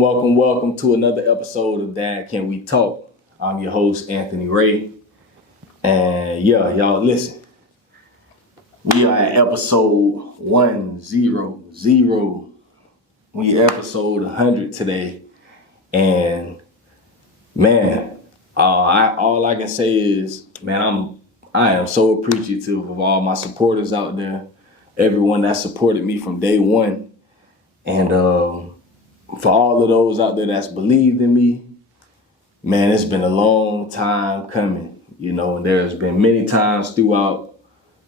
Welcome to another episode of Dad Can We Talk? I'm your host, Anthony Ray. And yeah, y'all listen. We are at episode 100. We episode 100 today. And man, all I can say is, man, I am so appreciative of all my supporters out there, everyone that supported me from day one. And for all of those out there that's believed in me, man, it's been a long time coming, and there's been many times throughout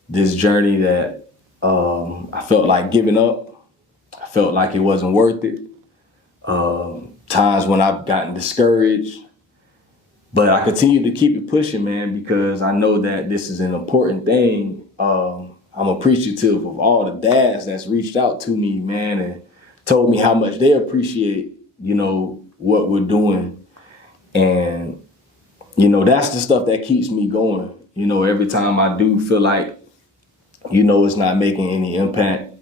this journey that I felt like giving up. I felt like it wasn't worth it. Times when I've gotten discouraged, but I continue to keep it pushing, man, because I know that this is an important thing. I'm appreciative of all the dads that's reached out to me, man, and told me how much they appreciate, what we're doing. And, that's the stuff that keeps me going. Every time I do feel like, it's not making any impact.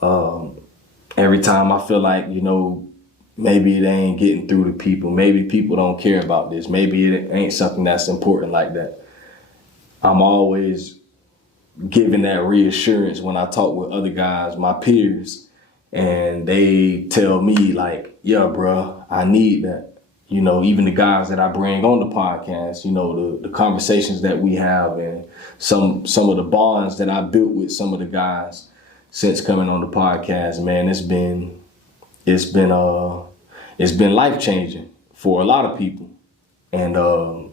Every time I feel like, maybe they ain't getting through to people. Maybe people don't care about this. Maybe it ain't something that's important like that. I'm always giving that reassurance when I talk with other guys, my peers, and they tell me like, yeah, bro, I need that. Even the guys that I bring on the podcast, the conversations that we have and some of the bonds that I built with some of the guys since coming on the podcast, man, it's been life-changing for a lot of people. And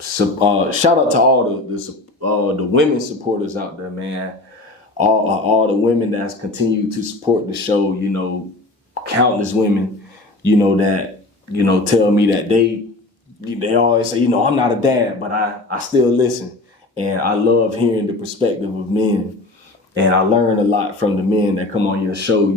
shout out to all the women supporters out there, man. All the women that's continued to support the show, countless women, that, tell me that they always say, I'm not a dad, but I still listen. And I love hearing the perspective of men. And I learn a lot from the men that come on your show,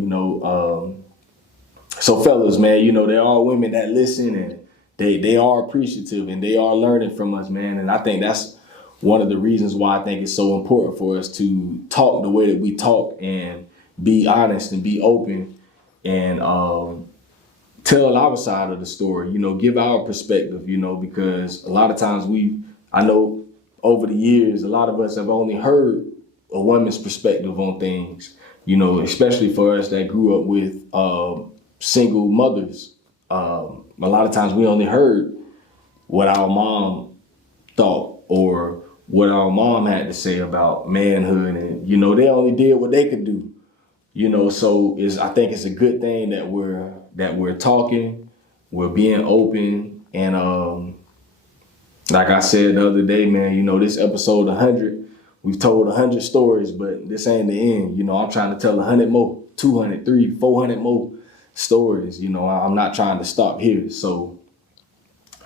So fellas, man, there are women that listen and they are appreciative and they are learning from us, man. And I think that's one of the reasons why I think it's so important for us to talk the way that we talk and be honest and be open and tell our side of the story, give our perspective, because a lot of times I know over the years, a lot of us have only heard a woman's perspective on things, especially for us that grew up with single mothers. A lot of times we only heard what our mom thought or what our mom had to say about manhood, and they only did what they could do, so I think it's a good thing that we're talking, we're being open, and like I said the other day, man, this episode 100, we've told 100 stories, but this ain't the end. I'm trying to tell 100 more, 200, 300, 400 more stories. I'm not trying to stop here. So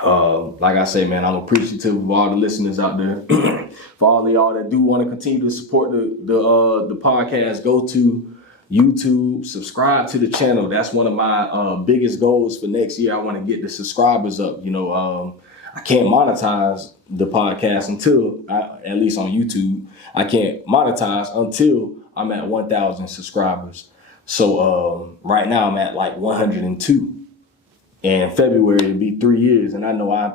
like I say, man, I'm appreciative of all the listeners out there. For all of y'all that do want to continue to support the podcast, go to YouTube, subscribe to the channel. That's one of my biggest goals for next year. I want to get the subscribers up. I can't monetize the podcast until, at least on YouTube, I can't monetize until I'm at 1,000 subscribers. So right now I'm at like 102. And February it'll be 3 years. And I know I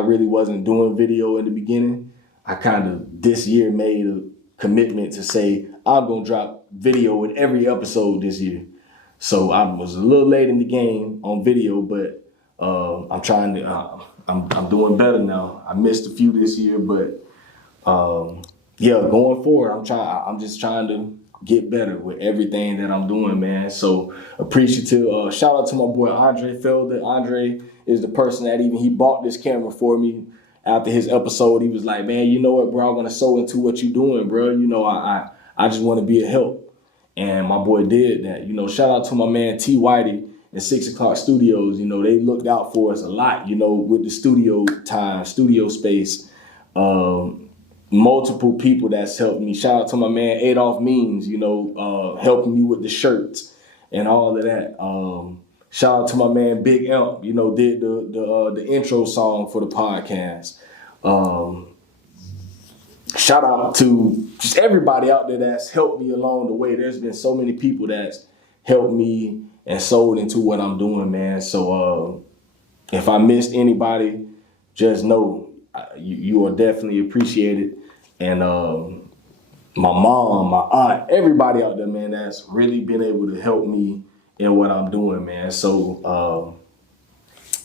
really wasn't doing video in the beginning. I kind of this year made a commitment to say I'm going to drop video in every episode this year. So I was a little late in the game on video, but I'm trying to, I'm doing better now. I missed a few this year, but going forward, I'm just trying to get better with everything that I'm doing, man. So appreciative. Shout out to my boy Andre Felder. Andre is the person that he bought this camera for me. After his episode, he was like, man, you know what, bro? I want to sew into what you doing, bro. I just want to be a help. And my boy did that. Shout out to my man T. Wiley and 6 O'Clock Studios. They looked out for us a lot, with the studio time, studio space. Multiple people that's helped me. Shout out to my man Adolph helping me with the shirts and all of that. Shout out to my man Big Elm, did the intro song for the podcast. Shout out to just everybody out there that's helped me along the way. There's been so many people that's helped me and sold into what I'm doing, man. So if I missed anybody, just know you are definitely appreciated. And my mom, my aunt, everybody out there, man, that's really been able to help me in what I'm doing, man. So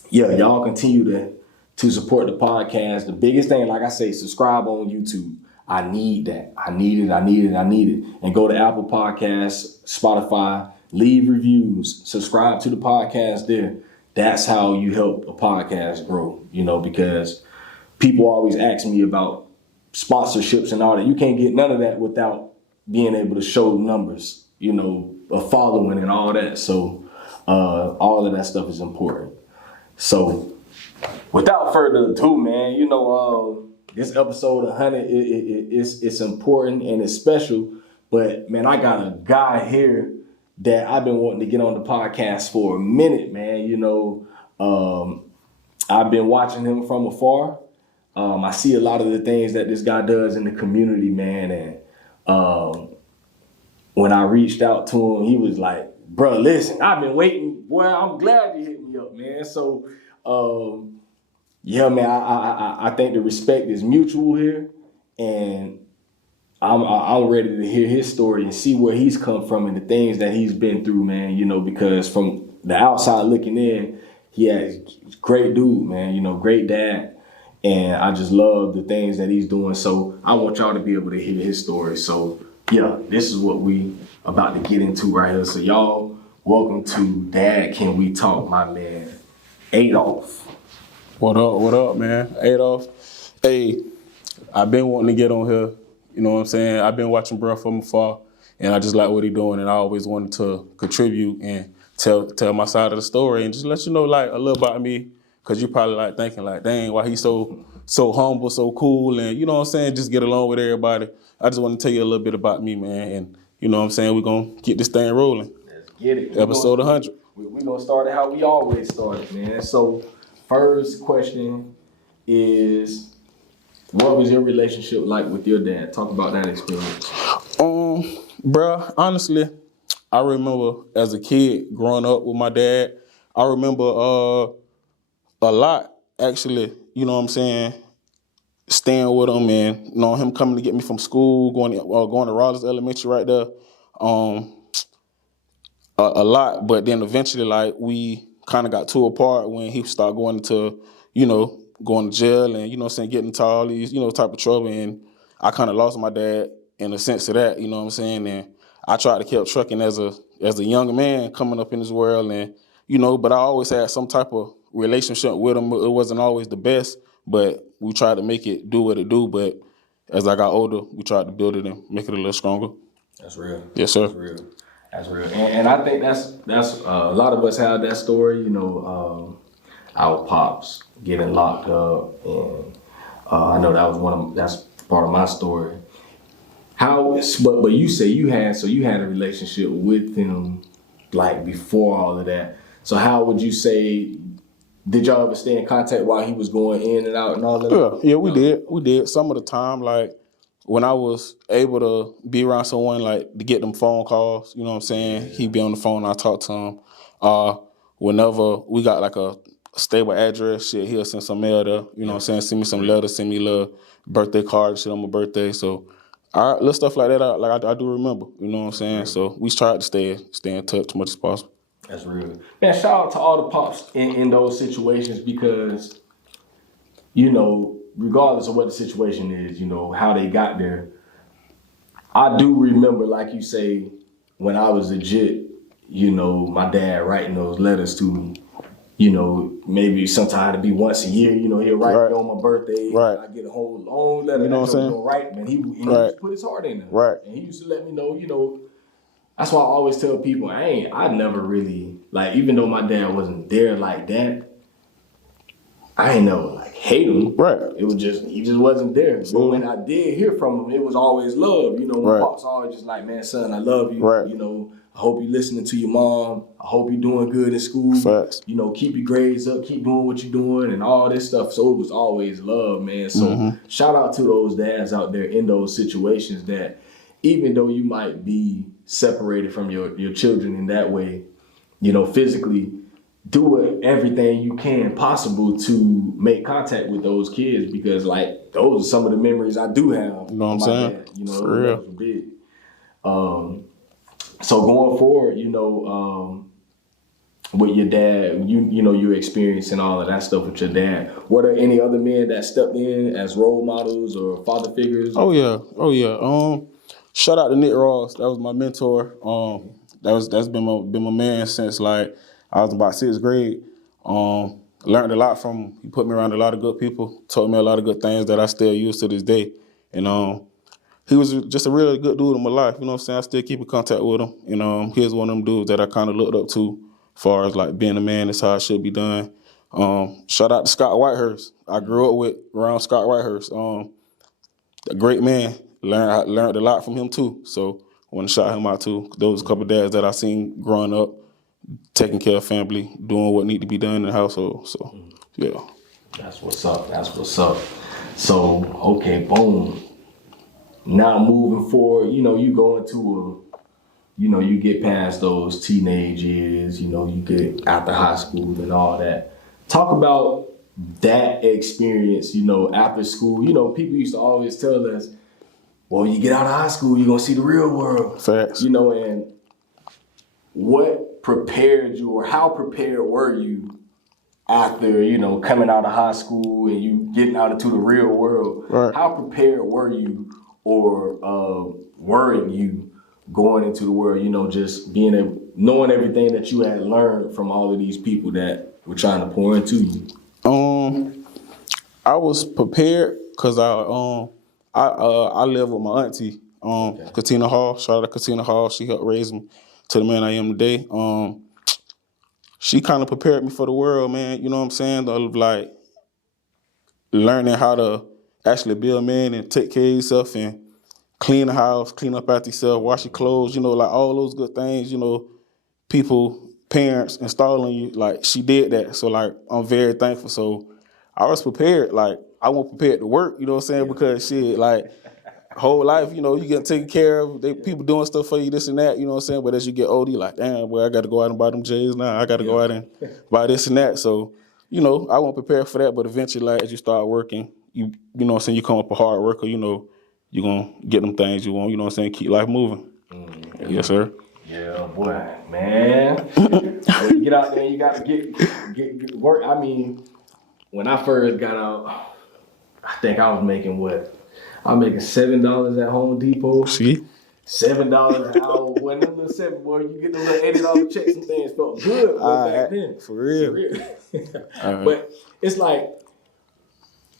yeah, y'all continue to support the podcast. The biggest thing, like I say, subscribe on YouTube. I need that. I need it. And go to Apple Podcasts, Spotify, leave reviews, subscribe to the podcast there. That's how you help a podcast grow, because people always ask me about sponsorships and all that. You can't get none of that without being able to show numbers, a following and all that. So all of that stuff is important. So without further ado, man, this episode 100, it's important and it's special. But, man, I got a guy here that I've been wanting to get on the podcast for a minute, man. I've been watching him from afar. I see a lot of the things that this guy does in the community, man. And when I reached out to him, he was like, bro, listen, I've been waiting. Boy, I'm glad you hit me up, man. So, yeah, man, I think the respect is mutual here. And I'm ready to hear his story and see where he's come from and the things that he's been through, man, because from the outside looking in, he's a great dude, man, great dad. And I just love the things that he's doing. So I want y'all to be able to hear his story. So, yeah, this is what we about to get into right here. So, y'all, welcome to Dad, Can We Talk, my man, Adolph. What up, man? Adolph. Hey, I've been wanting to get on here. You know what I'm saying? I've been watching bro from afar, and I just like what he's doing, and I always wanted to contribute and tell my side of the story and just let you know, like, a little about me, because you probably, like, thinking, like, dang, why he's so humble, so cool, and, you know what I'm saying, just get along with everybody. I just want to tell you a little bit about me, man, and, you know what I'm saying, we're going to get this thing rolling. Let's get it. Episode 100. We're going to start it how we always started, man. So, first question is, what was your relationship like with your dad? Talk about that experience. Bruh, honestly, I remember as a kid growing up with my dad, I remember a lot, actually, you know what I'm saying, staying with him and, him coming to get me from school, going to Rollins Elementary right there, a lot. But then eventually, like, we kind of got too apart when he started going to, going to jail and, getting into all these, type of trouble. And I kind of lost my dad in a sense of that, you know what I'm saying? And I tried to keep trucking as a young man coming up in this world and, but I always had some type of relationship with him. It wasn't always the best, but we tried to make it do what it do. But as I got older, we tried to build it and make it a little stronger. That's real. Yes, sir. That's real. And I think that's a lot of us have that story, our pops getting locked up, and I know that's part of my story. But you say you had a relationship with him like before all of that. So how would you say, did y'all ever stay in contact while he was going in and out and all that? Yeah, we did. Some of the time, like when I was able to be around someone, like to get them phone calls, you know what I'm saying? He'd be on the phone, I talk to him. Whenever we got like a stable address, shit, he'll send some mail there, you know what I'm saying? Send me some letters, send me a little birthday card, shit on my birthday. So little stuff like that, I do remember, you know what I'm saying? So we tried to stay in touch as much as possible. That's real. Man, shout out to all the pops in those situations because, regardless of what the situation is, how they got there, I do remember, like you say, when I was legit, my dad writing those letters to me, maybe sometimes it'd be once a year, he'll write me on my birthday. Right. I get a whole long letter. You know what I'm saying? Write, man. He used to put his heart in there. Right. And he used to let me know, that's why I always tell people, I never really, like, even though my dad wasn't there like that, I ain't never, like, hate him. Right. It was just, he just wasn't there. But when I did hear from him, it was always love. My pops always just like, man, son, I love you. Right. I hope you're listening to your mom. I hope you're doing good in school. Facts. Keep your grades up, keep doing what you're doing and all this stuff. So it was always love, man. So shout out to those dads out there in those situations that even though you might be separated from your children in that way, you know, physically, do everything you can possible to make contact with those kids, because like those are some of the memories I do have. You know what I'm saying? Dad, you know, For real. those were big. So going forward, you know, with your dad, you know, you experiencing all of that stuff with your dad. What are any other men that stepped in as role models or father figures? Oh yeah. Shout out to Nick Ross. That was my mentor. That's been my man since like I was about 6th grade. Learned a lot from him. He put me around a lot of good people. Taught me a lot of good things that I still use to this day. And he was just a really good dude in my life. You know what I'm saying? I still keep in contact with him. And he was one of them dudes that I kind of looked up to, as far as like being a man. That's how it should be done. Shout out to Scott Whitehurst. I grew up around Scott Whitehurst. A great man. Learned a lot from him too. So I want to shout him out too. Those a couple of dads that I seen growing up, taking care of family, doing what need to be done in the household. So yeah. That's what's up. That's what's up. So okay, boom. Now moving forward, you know, you go into you get past those teenage years, you know, you get after high school and all that. Talk about that experience, you know, after school. You know, people used to always tell us, well, you get out of high school, you're going to see the real world. Facts. You know, and what prepared you, or how prepared were you after, you know, coming out of high school and you getting out into the real world? Right. How prepared were you, or weren't you going into the world, you know, just knowing everything that you had learned from all of these people that were trying to pour into you? I was prepared because I live with my auntie, Katina Hall. Shout out to Katina Hall. She helped raise me to the man I am today. She kind of prepared me for the world, man. You know what I'm saying? Of like learning how to actually be a man and take care of yourself and clean the house, clean up after yourself, wash your clothes, you know, like all those good things, you know, parents installing you, like she did that. So like I'm very thankful. So I was prepared, like I wasn't prepared to work, you know what I'm saying? Because shit, like whole life, you know, you get taken care of, people doing stuff for you, this and that, you know what I'm saying? But as you get older, you're like, damn, well, I got to go out and buy them J's now. I got to go out and buy this and that. So, you know, I wasn't prepared for that. But eventually, like, as you start working, you know what I'm saying, you come up a hard worker, you know, you're going to get them things you want, you know what I'm saying, keep life moving. Mm-hmm. Yes, sir. Yeah, boy, man. When you get out there, you got to get work. I mean, when I first got out, I think I was making what? I'm making $7 at Home Depot. See? $7 an hour. Boy, them little $7, boy, you get them little $80 checks and things felt good back then. For real. But it's like,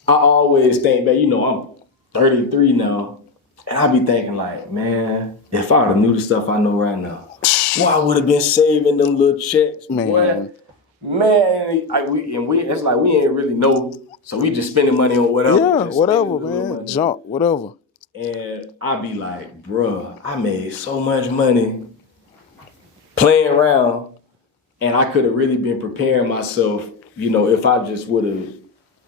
I always think back, you know, I'm 33 now, and I be thinking like, man, if I would have knew the stuff I know right now, boy, I would have been saving them little checks, man. Boy. Man, it's like we ain't really know, so we just spending money on whatever. Yeah, whatever, man. Junk, whatever. And I be like, bruh, I made so much money playing around, and I could have really been preparing myself, you know, if I just would have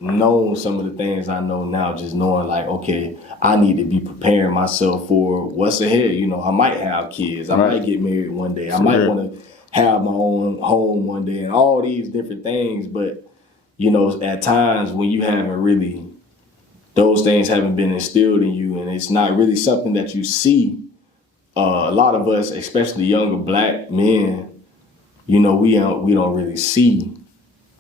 known some of the things I know now, just knowing like, okay, I need to be preparing myself for what's ahead. You know, I might have kids. I might get married one day. I might want to have my own home one day and all these different things. But, you know, at times when you haven't really, those things haven't been instilled in you, and it's not really something that you see. A lot of us, especially younger black men, you know, we don't really see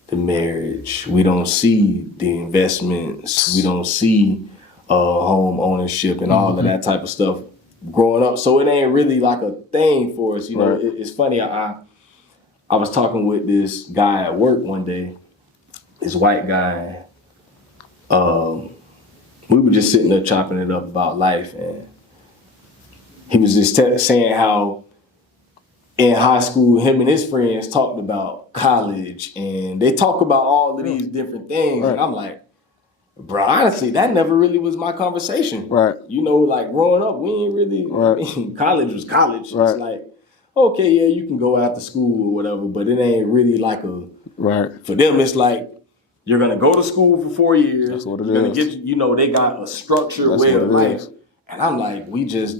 the marriage. We don't see the investments. We don't see home ownership and all of that type of stuff growing up. So it ain't really like a thing for us. You know, it's funny. I was talking with this guy at work one day, this white guy. We were just sitting there chopping it up about life, and he was just saying how in high school, him and his friends talked about college, and they talk about all of these different things. And I'm like, bro, honestly, that never really was my conversation. Right. You know, like growing up, we ain't really, I mean, college was college. It's like, okay, yeah, you can go after school or whatever, but it ain't really like for them, it's like, you're going to go to school for 4 years. That's what it you're is. Gonna get, you know, they got a structured way of life. And I'm like, we just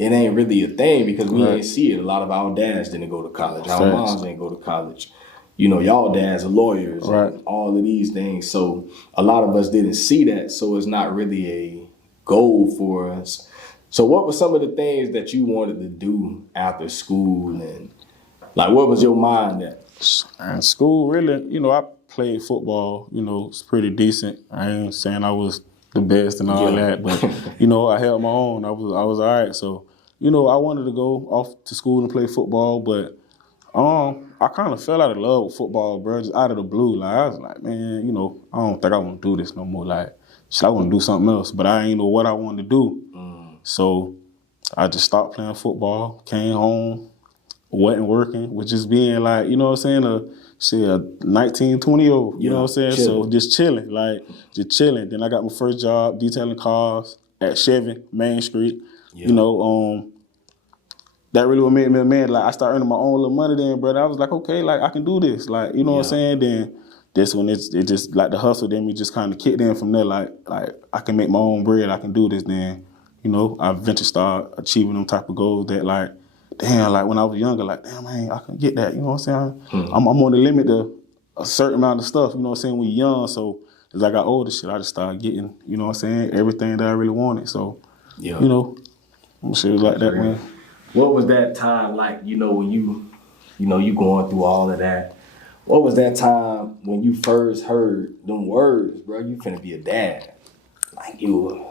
it ain't really a thing because we Right. ain't see it. A lot of our dads didn't go to college. Our Facts. moms didn't go to college. You know, y'all dads are lawyers Right. and all of these things. So a lot of us didn't see that. So it's not really a goal for us. So what were some of the things that you wanted to do after school, and like what was your mind at? In school, really, you know, I played football, you know, it's pretty decent. I ain't saying I was the best and all Yeah. that, but, you know, I held my own. I was all right. So, you know, I wanted to go off to school and play football, but I kind of fell out of love with football, bro, just out of the blue. Like, I was like, man, you know, I don't think I want to do this no more. Like, shit, I want to do something else, but I ain't know what I wanted to do. So I just stopped playing football, came home, wasn't working, was just being like, you know what I'm saying, a 19, 20-year-old, you know what I'm saying? So just chilling. Then I got my first job detailing cars at Chevy, Main Street. Yeah. You know, that really what made me a man. Like, I started earning my own little money then, brother. I was like, okay, like, I can do this. Like, you know what I'm saying? Then this one, it just, like, the hustle, then we just kind of kicked in from there. Like, I can make my own bread. I can do this. Then, you know, I eventually started achieving them type of goals that, like, damn, like, when I was younger, like, damn, man, I can get that. You know what I'm saying? I'm on the limit to a certain amount of stuff, you know what I'm saying, when you're young. So as I got older, shit, I just started getting, you know what I'm saying, everything that I really wanted. So, you know, shit was like that, man. What was that time like, you know, when you going through all of that? What was that time when you first heard them words, bro? You finna be a dad. Like, I'm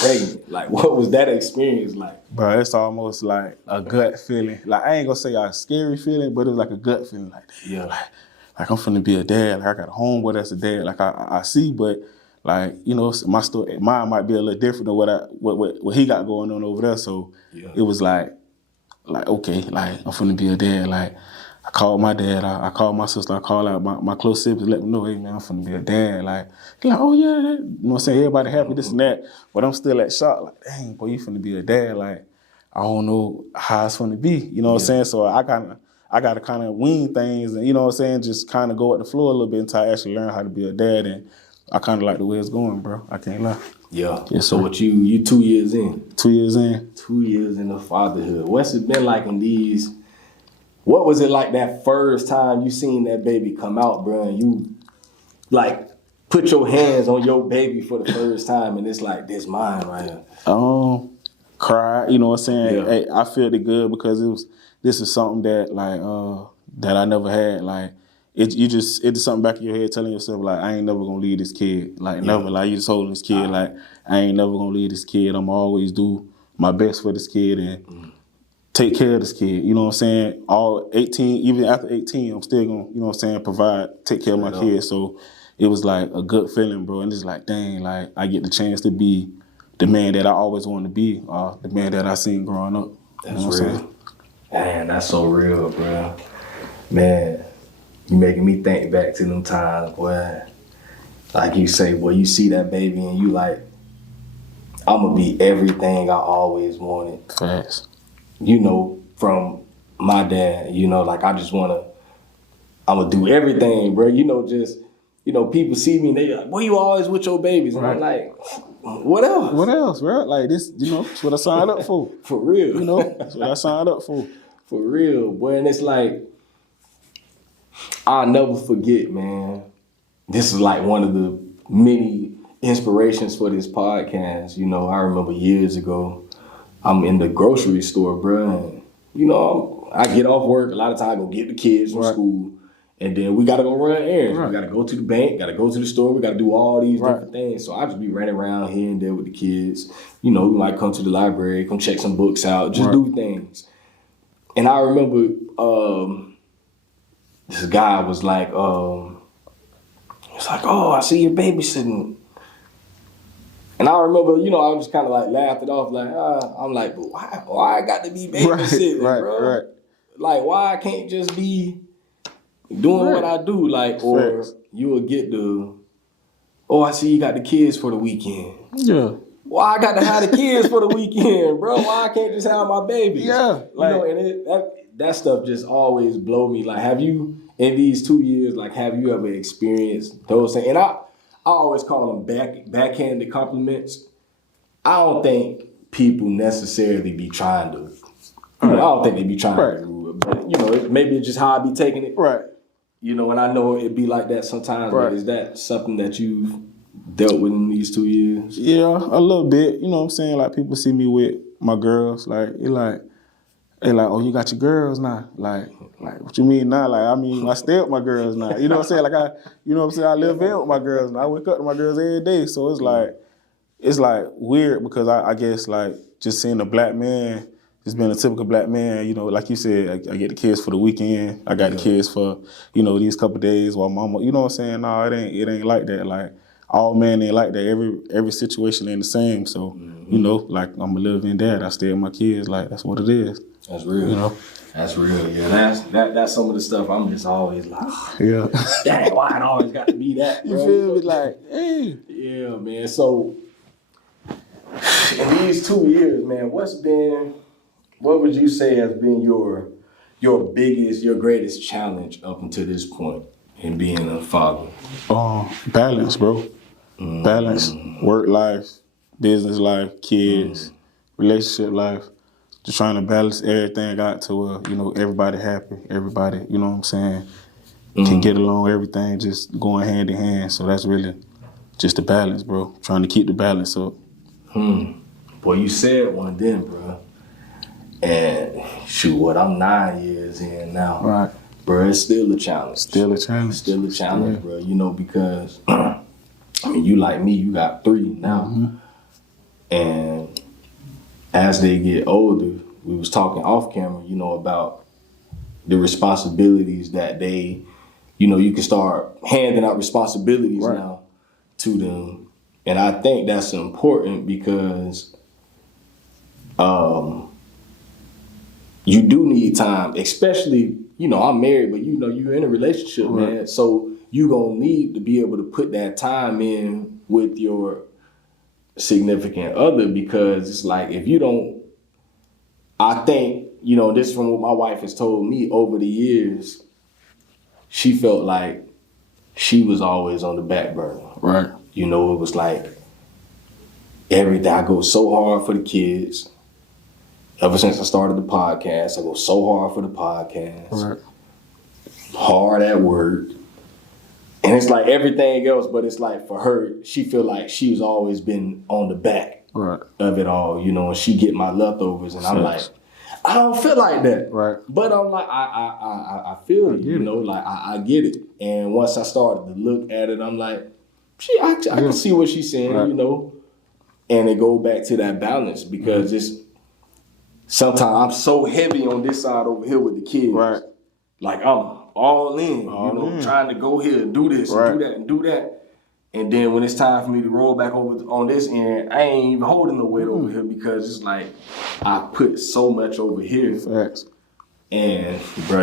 pregnant. Like, what was that experience like? Bro, it's almost like a gut feeling. Like, I ain't gonna say a scary feeling, but it was like a gut feeling. Like, damn, like I'm finna be a dad. Like, I got a homeboy that's a dad. Like, I see, but like, you know, my story, mine might be a little different than what he got going on over there. So it was like, okay, like, I'm finna be a dad. Like, I called my dad, I called my sister, I called out my close siblings, let them know, hey, man, I'm finna be a dad. Like, they're like, oh, yeah, you know what I'm saying? Everybody happy, this and that. But I'm still at shock, like, dang, boy, you finna be a dad. Like, I don't know how it's finna be, you know what I'm saying? So I gotta kind of wing things and, you know what I'm saying, just kind of go at the floor a little bit until I actually learn how to be a dad. And I kind of like the way it's going, bro. I can't lie. Yeah. Yes, So sir. what you 2 years in? 2 years in. 2 years in the fatherhood. What's it been like in these? What was it like that first time you seen that baby come out, bro? And you like put your hands on your baby for the first time, and it's like, this mine right here. Cried, you know what I'm saying? Yeah. Hey, I felt it good because this is something that like that I never had. Like it's just something back in your head telling yourself like, I ain't never gonna leave this kid. Like never. Like, you just holding this kid, like, I ain't never gonna leave this kid. I'm always do my best for this kid and take care of this kid. You know what I'm saying? All 18, even after 18, I'm still gonna, you know what I'm saying, take care of my kid. So it was like a good feeling, bro. And it's like, dang, like I get the chance to be the man that I always wanted to be, the man that I seen growing up. That's you know real. Man, that's so real, bro. Man, you making me think back to them times, boy. Like you say, boy, you see that baby and you like, I'm gonna be everything I always wanted. Facts. You know, from my dad, you know, like I'm gonna do everything, bro. You know, just, you know, people see me and they like, boy, you always with your babies. And I'm like, what else? What else, bro? Like this, you know, that's what I signed up for. For real. You know, that's what I signed up for. For real, boy. And it's like, I'll never forget, man. This is like one of the many inspirations for this podcast. You know, I remember years ago, I'm in the grocery store, bro, and, you know, I get off work. A lot of times I go get the kids from school, and then we got to go run errands. We got to go to the bank, got to go to the store. We got to do all these different things. So I just be running around here and there with the kids. You know, we might come to the library, come check some books out, just do things. And I remember this guy was like, it's like, oh, I see you babysitting. And I remember, you know, I was kind of like laughed it off, like, I'm like, but why I got to be babysitting, bro? Like, why I can't just be doing what I do? Like, or you will get I see you got the kids for the weekend. Yeah. Why I got to have the kids for the weekend, bro? Why I can't just have my babies? Yeah. Like, you know, and that stuff just always blow me. Like, have you, in these 2 years, like, have you ever experienced those things? And I always call them backhanded compliments. I don't think people necessarily be trying to. I don't think they be trying to do it, but maybe it's just how I be taking it. Right. And I know it be like that sometimes. Right. But is that something that you've dealt with in these 2 years? Yeah, a little bit. You know what I'm saying? Like people see me with my girls, like they like, oh, you got your girls now. Like what you mean now? Like, I mean, I stay with my girls now. You know what I'm saying? Like I live in with my girls now. I wake up to my girls every day. So it's like weird because I guess like just seeing a black man, just being a typical black man, like you said, I get the kids for the weekend. I got the kids for, these couple of days while mama, you know what I'm saying? No, it ain't like that. Like all men ain't like that. Every situation ain't the same. So, like I'm a living dad. I stay with my kids. Like that's what it is. That's real. That's real. Yeah, that's some of the stuff I'm just always like, yeah. Dang, why it always got to be that? You bro? feel me? Like, hey. Yeah, man. So in these 2 years, man, what would you say has been your biggest, your greatest challenge up until this point in being a father? Balance, bro. Balance, work life, business life, kids, relationship life. Just trying to balance everything out to where, everybody happy, everybody, you know what I'm saying, can get along, everything just going hand in hand. So that's really just the balance, bro. Trying to keep the balance up. Boy, you said one then, bro. And shoot, I'm 9 years in now. Right. Bro, it's still a challenge. Still a challenge, bro. Because, I mean, you like me, you got 3 now. And as they get older, we was talking off camera, about the responsibilities that they, you can start handing out responsibilities now to them. And I think that's important because you do need time, especially, I'm married, but you're in a relationship, man. So you gonna need to be able to put that time in with your significant other, because it's like if you don't, I think, this from what my wife has told me over the years, she felt like she was always on the back burner. Right. It was like every day I go so hard for the kids. Ever since I started the podcast, I go so hard for the podcast. Right. Hard at work. And it's like everything else, but it's like for her, she feel like she's always been on the back of it all, and she get my leftovers, and I'm like, I don't feel like that. Right. But I'm like, I feel you, like I get it. And once I started to look at it, I'm like, I can see what she's saying, And it go back to that balance, because it's sometimes I'm so heavy on this side over here with the kids. Right. Like I'm all in, trying to go here and do this and do that and do that. And then when it's time for me to roll back over on this end, I ain't even holding the weight over here, because it's like I put so much over here. Facts. And bro,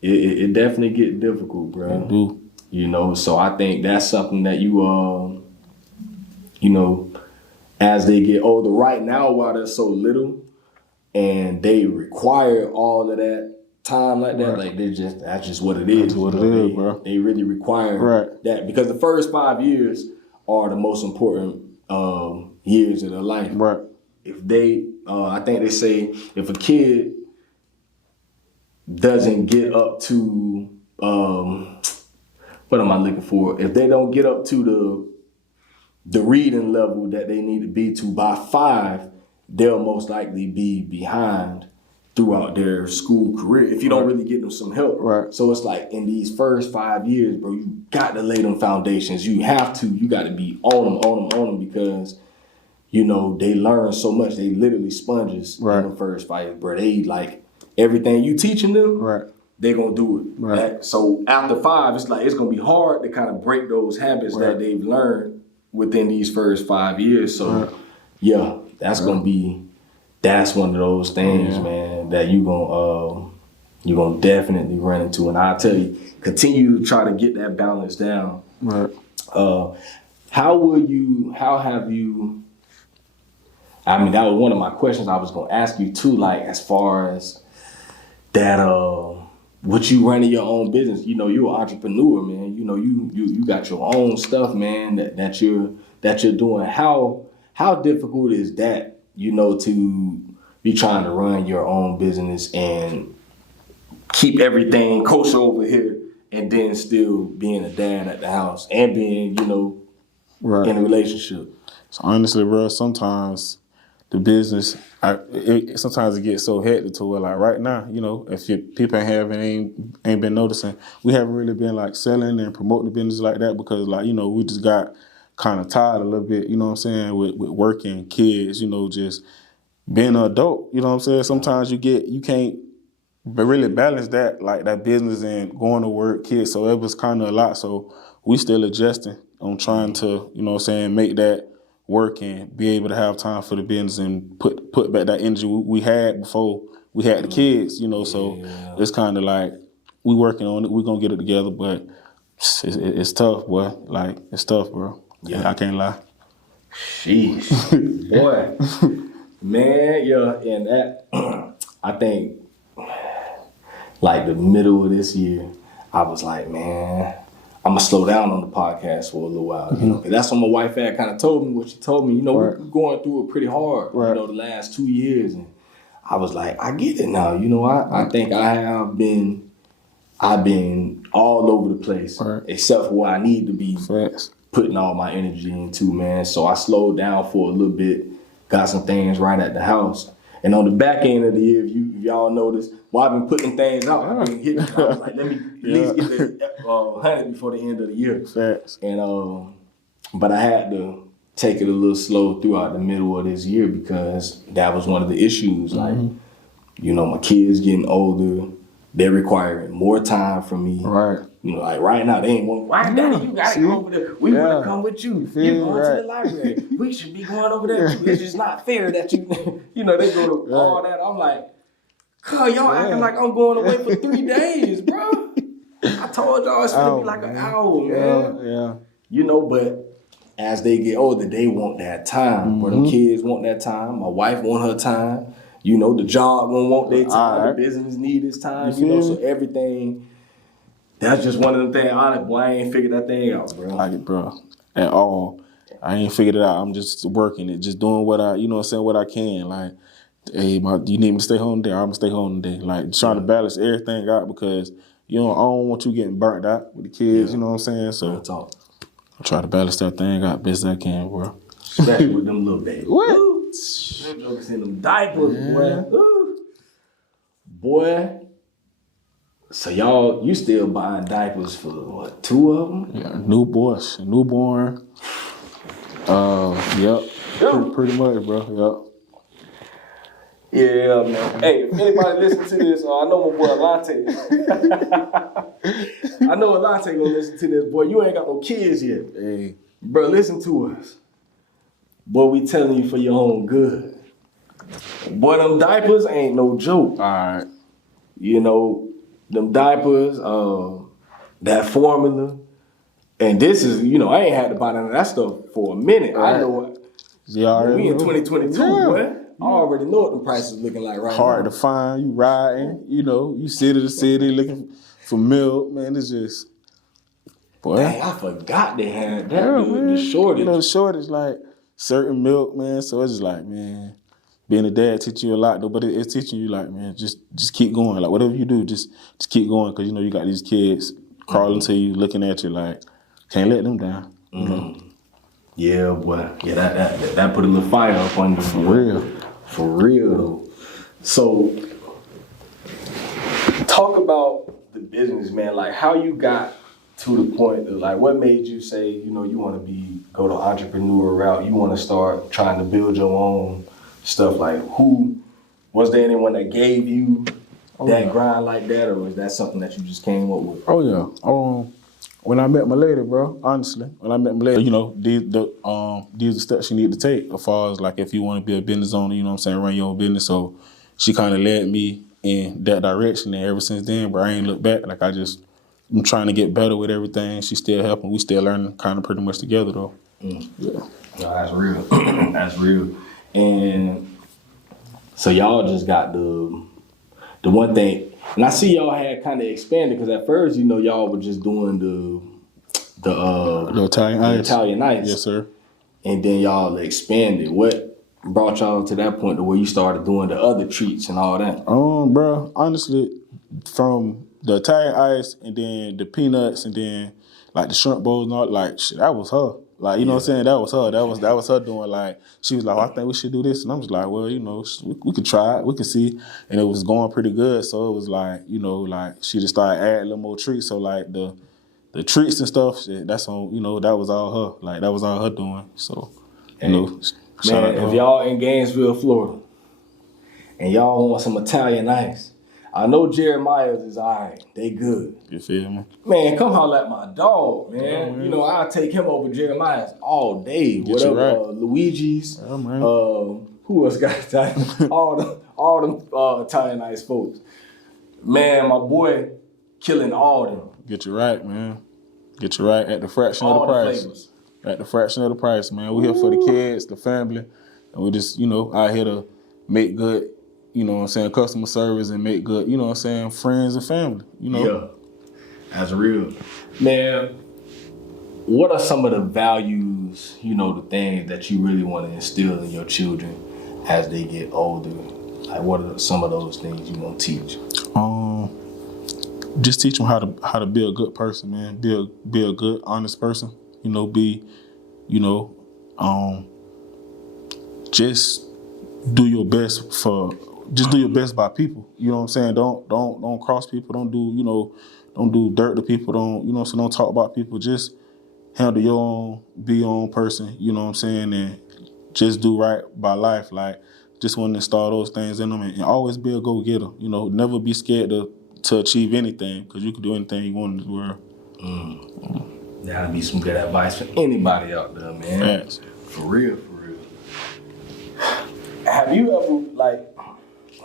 it definitely get difficult, bro. It do. So I think that's something that you as they get older, right now while they're so little and they require all of that time like that, like that's just what it is. That's what it is, bro. They really require that, because the first 5 years are the most important years of their life. Right. If they, I think they say, if a kid doesn't get up to, what am I looking for? If they don't get up to the reading level that they need to be to by 5, they'll most likely be behind throughout their school career if you don't really get them some help. Right. So it's like in these first 5 years, bro, you got to lay them foundations. You got to be on them, because, they learn so much. They literally sponges in the first 5 years, bro. They like everything you teaching them, they're going to do it. Right. So after 5, it's like, it's going to be hard to kind of break those habits that they've learned within these first 5 years. So that's going to be, that's one of those things, man, that you're gonna definitely run into. And I'll tell you, continue to try to get that balance down. Right. How have you, I mean, that was one of my questions I was gonna ask you too, like as far as that, what you running your own business, you're an entrepreneur, man. You got your own stuff, man, that you're doing. How how difficult is that, you know, to be trying to run your own business and keep everything kosher over here and then still being a dad at the house and being, you know, in a relationship? So honestly, bro, sometimes the business, sometimes it gets so hectic to where, like, right now, you know, if your people ain't been noticing, we haven't really been like selling and promoting the business like that because, like, you know, we just got kind of tired a little bit, you know what I'm saying, with working, kids, you know, just being an adult, you know what I'm saying. Sometimes you can't really balance that, like that business and going to work, kids. So it was kind of a lot. So we still adjusting on trying to, you know what I'm saying, make that work and be able to have time for the business and put back that energy we had before we had the kids, you know. So it's kind of like we working on it. We're going to get it together, but it's tough, boy. Like, it's tough, bro. Yeah. I can't lie. Sheesh. Boy. Man, yeah, and that, I think, like the middle of this year, I was like, man, I'm gonna slow down on the podcast for a little while. You know, 'cause that's when my wife had kind of told me what she told me. You know, we're going through it pretty hard. You know, the last 2 years, and I was like, I get it now. You know, I think I've been all over the place, except for what I need to be putting all my energy into, man. So I slowed down for a little bit, got some things right at the house. And on the back end of the year, if y'all notice, well, I've been putting things out. I've been hitting. I was like, let me at least get the 100 before the end of the year. And but I had to take it a little slow throughout the middle of this year because that was one of the issues. Like, you know, my kids getting older, they're requiring more time from me. You know, like right now, they ain't want, why, Daddy, you gotta go over there. We want to come with you. You're going to the library. We should be going over there too. It's just not fair that you, you know, they go to all that. I'm like, cuz y'all acting like I'm going away for 3 days, bro. I told y'all it's gonna be like an hour, man. You know, but as they get older, they want that time. But them kids want that time. My wife want her time. You know, the job gonna want their time. The business need its time. You know, so everything. That's just one of them things. I ain't figured that thing out, bro. Like it, bro, at all. I ain't figured it out. I'm just working it, just doing what I, you know what I'm saying, what I can. Like, hey, you need me to stay home today? I'm gonna stay home today. Like, trying to balance everything out because, you know, I don't want you getting burnt out with the kids, you know what I'm saying? So I try to balance that thing out best I can, bro. Especially with them little babies. What? Them jokers in them diapers, boy. Ooh. Boy. So you still buying diapers for what, 2 of them? Yeah, newborn. Yep. Pretty much, bro. Yep. Yeah, man. Hey, if anybody listen to this, I know my boy Alante. I know Alante gonna listen to this. Boy, you ain't got no kids yet. Hey. Bro, listen to us. Boy, we telling you for your own good. Boy, them diapers ain't no joke. All right. You know, them diapers, that formula. And this is, you know, I ain't had to buy none of that stuff for a minute. Right. I know it. We in 2022, boy. I already know what the price is looking like right now. Hard to find. You riding, you know, you city to city looking for milk. Man, it's just, boy. Dang, I forgot they had that, dude, the shortage. You know, the shortage, like certain milk, man. So it's just like, man, being a dad teach you a lot, though, but it's teaching you, like, man, just keep going. Like, whatever you do, just keep going, because, you know, you got these kids crawling to you, looking at you, like, can't let them down. You know? Yeah, boy. Yeah, that put a little fire up on you. For real, though. So, talk about the business, man. Like, how you got to the point of, like, what made you say, you know, you want to go the entrepreneur route, you want to start trying to build your own stuff? Like, was there anyone that gave you that grind like that, or was that something that you just came up with? Oh, yeah. When I met my lady, bro, honestly, you know, these are the steps you need to take as far as, like, if you want to be a business owner, you know what I'm saying, run your own business. So she kind of led me in that direction, and ever since then, bro, I ain't looked back. Like, I'm trying to get better with everything. She's still helping. We still learning kind of pretty much together, though. Yeah. No, that's real. That's real. And so y'all just got the one thing. And I see y'all had kind of expanded, because at first, you know, y'all were just doing the Italian nights. Yes, sir. and then y'all expanded. What brought y'all to that point to where you started doing the other treats and all that? Bro, honestly, from the Italian ice and then the peanuts and then like the shrimp bowls and all, like shit, that was her. Like, you know what I'm saying? That was her. That was her doing. Like, she was like, I think we should do this, and I was like, well, you know, we could try it, we could see, and it was going pretty good. So it was like, you know, like she just started adding a little more treats. So like the treats and stuff, shit, that's on, you know, that was all her. Like that was all her doing. So, you know, shout out Man, to if her. y'all in Gainesville, Florida, and y'all want some Italian ice, I know Jeremiah's is all right. They good. You feel me? Man, come holler at my dog, man. Yeah, man. You know, I'll take him over Jeremiah's all day. Get you Whatever, right. Luigi's. Yeah, man. Who else got Italian? all them Italian ice folks. Man, my boy killing all them. Get you right, man. Get you right at the fraction All of the the price. flavors. At the fraction of the price, man. We here for the kids, the family, and we just, you know, out here to make good, you know what I'm saying, customer service and make good, you know what I'm saying, friends and family, you know. Yeah, that's real. Man, what are some of the values, you know, the things that you really want to instill in your children as they get older? Like, what are some of those things you want to teach? Just teach them how to be a good person, man. Be a good, honest person. You know, you know, just do your best just do your best by people. You know what I'm saying? Don't cross people. Don't do dirt to people. So don't talk about people. Just handle your own, be your own person. You know what I'm saying? And just do right by life. Like, just want to install those things in them and always be a go-getter. You know, never be scared to achieve anything, because you can do anything you want in this world. That'll be some good advice for anybody out there, man. Facts. For real. Have you ever, like,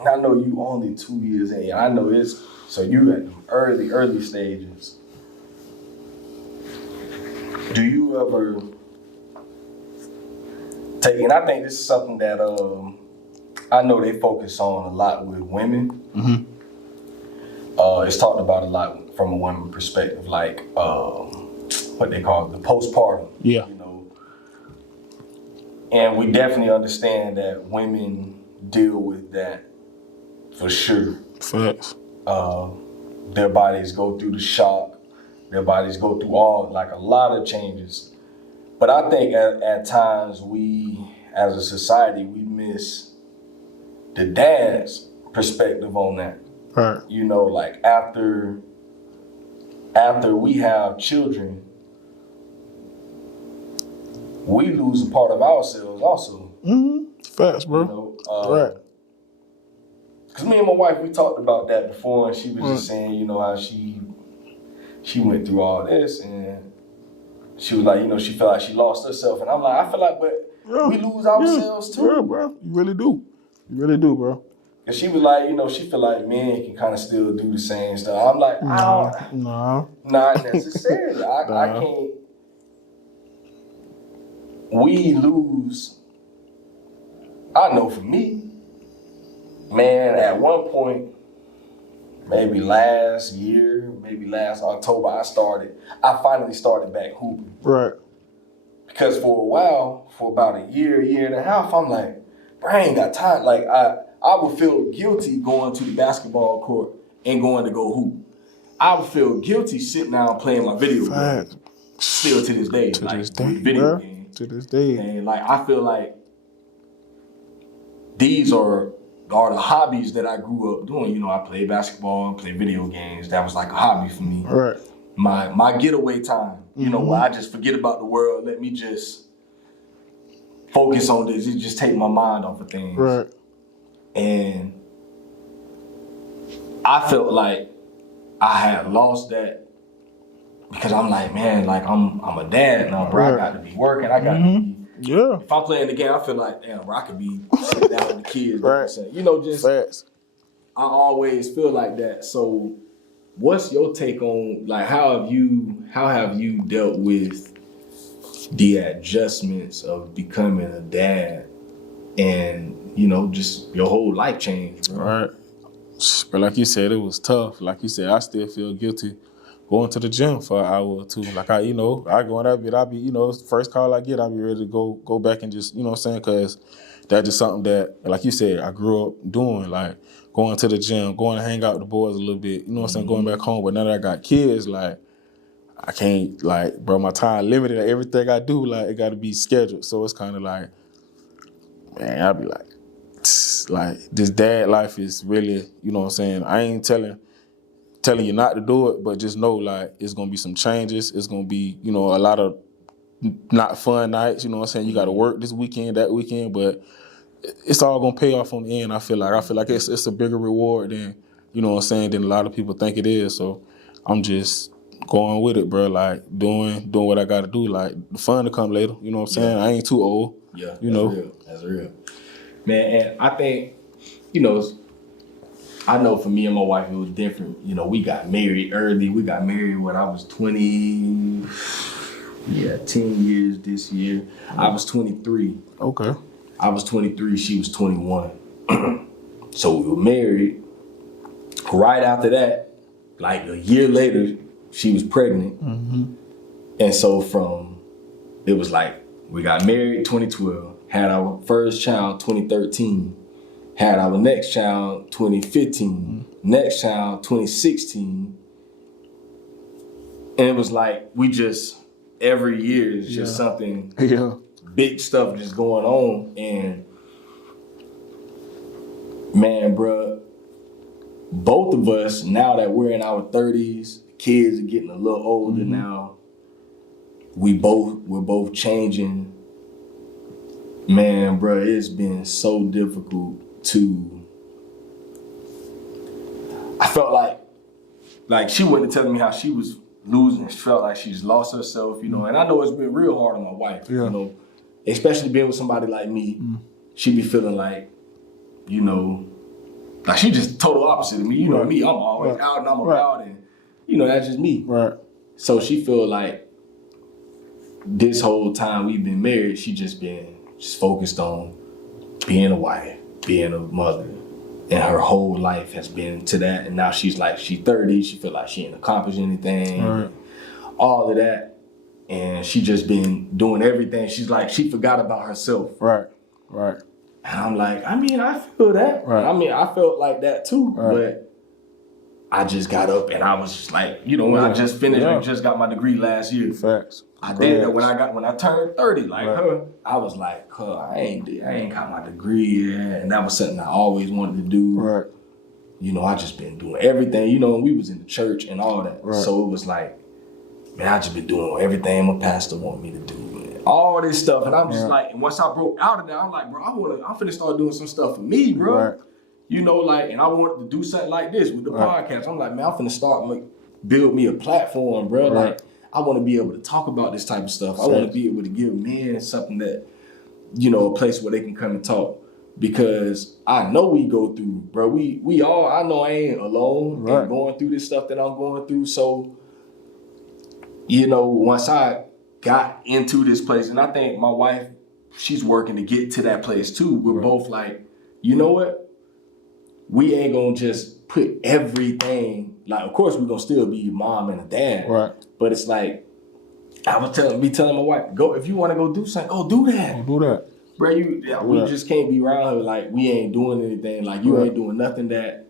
I know you only 2 years in, I know it's, so you at the early stages. Do you ever take, and I think this is something that I know they focus on a lot with women. Mm-hmm. It's talked about a lot from a woman perspective, like what they call the postpartum. Yeah. You know, and we definitely understand that women deal with that for sure. Facts. Their bodies go through the shock. Their bodies go through a lot of changes. But I think at times we, as a society, we miss the dad's perspective on that. Right. You know, like after we have children, we lose a part of ourselves also. Mm-hmm. Facts, bro. You know, Right. Because me and my wife, we talked about that before, and she was just saying, you know, how she went through all this, and she was like, you know, she felt like she lost herself. And I'm like, I feel like, but we lose ourselves too. Yeah, bro. You really do. You really do, bro. And she was like, you know, she feel like men can kind of still do the same stuff. I'm like, No. not necessarily. I can't. We lose. I know for me, man, at one point, maybe last year, maybe last October, I finally started back hooping. Right. Because for a while, for about a year and a half, I'm like, bro, I ain't got time. Like, I would feel guilty going to the basketball court and going to go hoop. I would feel guilty sitting down playing my video game. Still to this day. To like, this day, video bro. games. To this day. And like, I feel like these are the hobbies that I grew up doing. You know, I played basketball, played video games. That was like a hobby for me. Right. My getaway time. You know, where I just forget about the world. Let me just focus on this. It just take my mind off of things. Right. And I felt like I had lost that because I'm like, man, like I'm a dad now, bro. I got to be working. I got to be. Yeah. If I'm playing the game, I feel like, damn, bro, I could be sitting down with the kids. Right. You know, just Facts. I always feel like that. So, what's your take on, like, how have you dealt with the adjustments of becoming a dad and, you know, just your whole life changed, bro? Right. But like you said, it was tough. Like you said, I still feel guilty going to the gym for an hour or two. Like I go in that bit, I be, first call I get, I'll be ready to go back and just, what I'm saying? Cause that's just something that, like you said, I grew up doing, like going to the gym, going to hang out with the boys a little bit, you know what I'm saying? Going back home. But now that I got kids, like, I can't, like, bro, my time limited. Everything I do, like, it got to be scheduled. So it's kind of like, man, I'll be like, this dad life is really, you know what I'm saying? I ain't telling you not to do it, but just know, like, it's going to be some changes. It's going to be, a lot of not fun nights, you know what I'm saying? You got to work this weekend, that weekend, but it's all going to pay off on the end, I feel like it's a bigger reward than, you know what I'm saying, than a lot of people think it is. So I'm just going with it, bro, like doing what I got to do. Like, the fun to come later, you know what I'm saying? I ain't too old. Yeah, That's real. Man, and I think, I know for me and my wife, it was different. We got married early. We got married when I was 20, 10 years this year. I was 23. Okay. I was 23, she was 21. So we were married. Right after that, like a year later, she was pregnant. Mm-hmm. And so it was like, we got married 2012, had our first child 2013, had our next child 2015, next child 2016. And it was like, we just, every year is just something, big stuff just going on. And man, bruh, both of us, now that we're in our 30s, kids are getting a little older now, we're both changing. Man, bruh, it's been so difficult I felt like she wouldn't tell me how she was losing, felt like she's lost herself, and I know it's been real hard on my wife, especially being with somebody like me. She be feeling like, like she just total opposite of me. You know me, I'm always out and I'm about, and that's just me. Right. So she feel like this whole time we've been married, she just been focused on being a wife, being a mother. And her whole life has been to that. And now she's 30, she feel like she ain't accomplished anything, all of that. And she just been doing everything. She's like, she forgot about herself. Right. And I'm like, I feel that. Right. I felt like that too. But I just got up and I was just like, when I just finished, I just got my degree last year. Facts. I did that when I turned 30, her. I was like, I ain't got my degree yet, and that was something I always wanted to do. Right. I just been doing everything. And we was in the church and all that. Right. So it was like, man, I just been doing everything my pastor wanted me to do, man. All this stuff, and I'm just like, and once I broke out of that, I'm like, bro, I'm finna start doing some stuff for me, bro. Right. And I wanted to do something like this with the podcast. I'm like, man, I'm finna start build me a platform, bro. Right. Like, I want to be able to talk about this type of stuff. I want to be able to give men something that, a place where they can come and talk. Because I know we go through, bro. We all, I know I ain't alone in going through this stuff that I'm going through. So, once I got into this place, and I think my wife, she's working to get to that place too. We're both like, you know what? We ain't gonna just put everything, like, of course we're gonna still be a mom and a dad. Right. But it's like, I was telling my wife, go, if you wanna go do something, go do that. Go do that. Bro, we just can't be around her like we ain't doing anything. Like, you ain't doing nothing that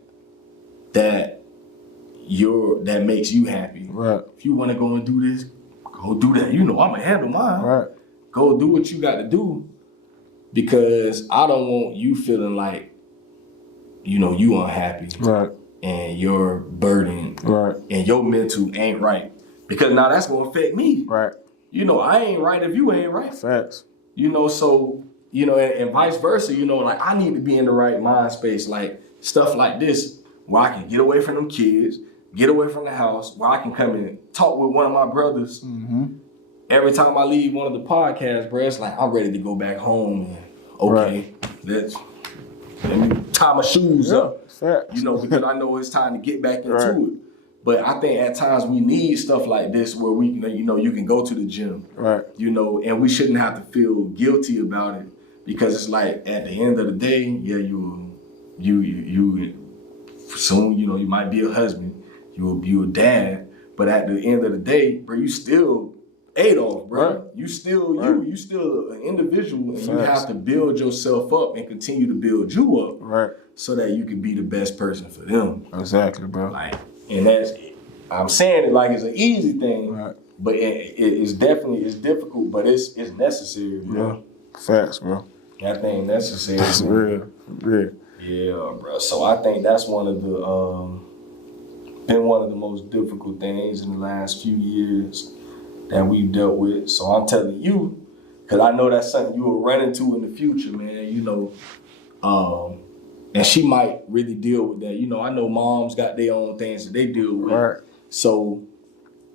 makes you happy. Right. If you wanna go and do this, go do that. I'ma handle mine. Right. Go do what you gotta do, because I don't want you feeling like, you unhappy. Right. And you're burdened. Right. And your mental ain't right. Because now that's gonna affect me. Right. I ain't right if you ain't right. Facts. So, and vice versa, like, I need to be in the right mind space. Like, stuff like this, where I can get away from them kids, get away from the house, where I can come and talk with one of my brothers. Mm-hmm. Every time I leave one of the podcasts, bro, it's like, I'm ready to go back home. And, let me tie my shoes up. Facts. Because I know it's time to get back into it. But I think at times we need stuff like this where we, you can go to the gym, and we shouldn't have to feel guilty about it, because it's like, at the end of the day, you soon, you might be a husband, you a dad, But at the end of the day, bro, you still Adolph, bro. Right. You still Right. you still an individual, and you Facts. have to build yourself up and continue to build you up, Right. so that you can be the best person for them. Exactly, bro. Like, and that's, I'm saying it like it's an easy thing, Right. but it's definitely difficult, but it's necessary, bro. Yeah. Facts, bro. That thing necessary. That's bro. real. Yeah, bro. So I think that's one of the most difficult things in the last few years that we've dealt with. So I'm telling you, because I know that's something you will run into in the future, man. You know, and she might really deal with that. You know, I know moms got their own things that they deal with. Right. So,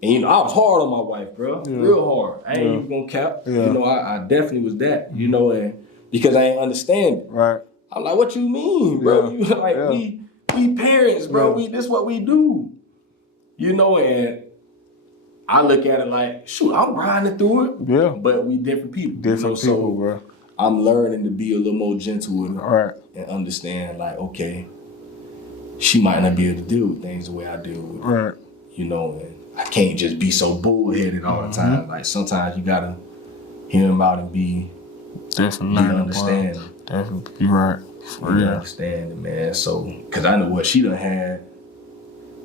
and you know, I was hard on my wife, bro. Yeah. Real hard. I ain't Yeah. even gonna cap. Yeah. You know, I definitely was that. You know, and because I ain't understand it. Right. I'm like, what you mean, bro? Yeah. You like Yeah. we parents, bro. Yeah. This what we do. You know, and I look at it like, shoot, I'm grinding through it. Yeah. But we different people. Different you know, people, so bro. I'm learning to be a little more gentle with her. Right. And understand, like, okay, she might not be able to deal with things the way I deal with it. Right. You know, and I can't just be so bullheaded all the time. Like, sometimes you gotta hear them out and be Definitely you learning, understand. bro. Definitely. You're right. For You real. understand it, man. So, cause I know what she done had.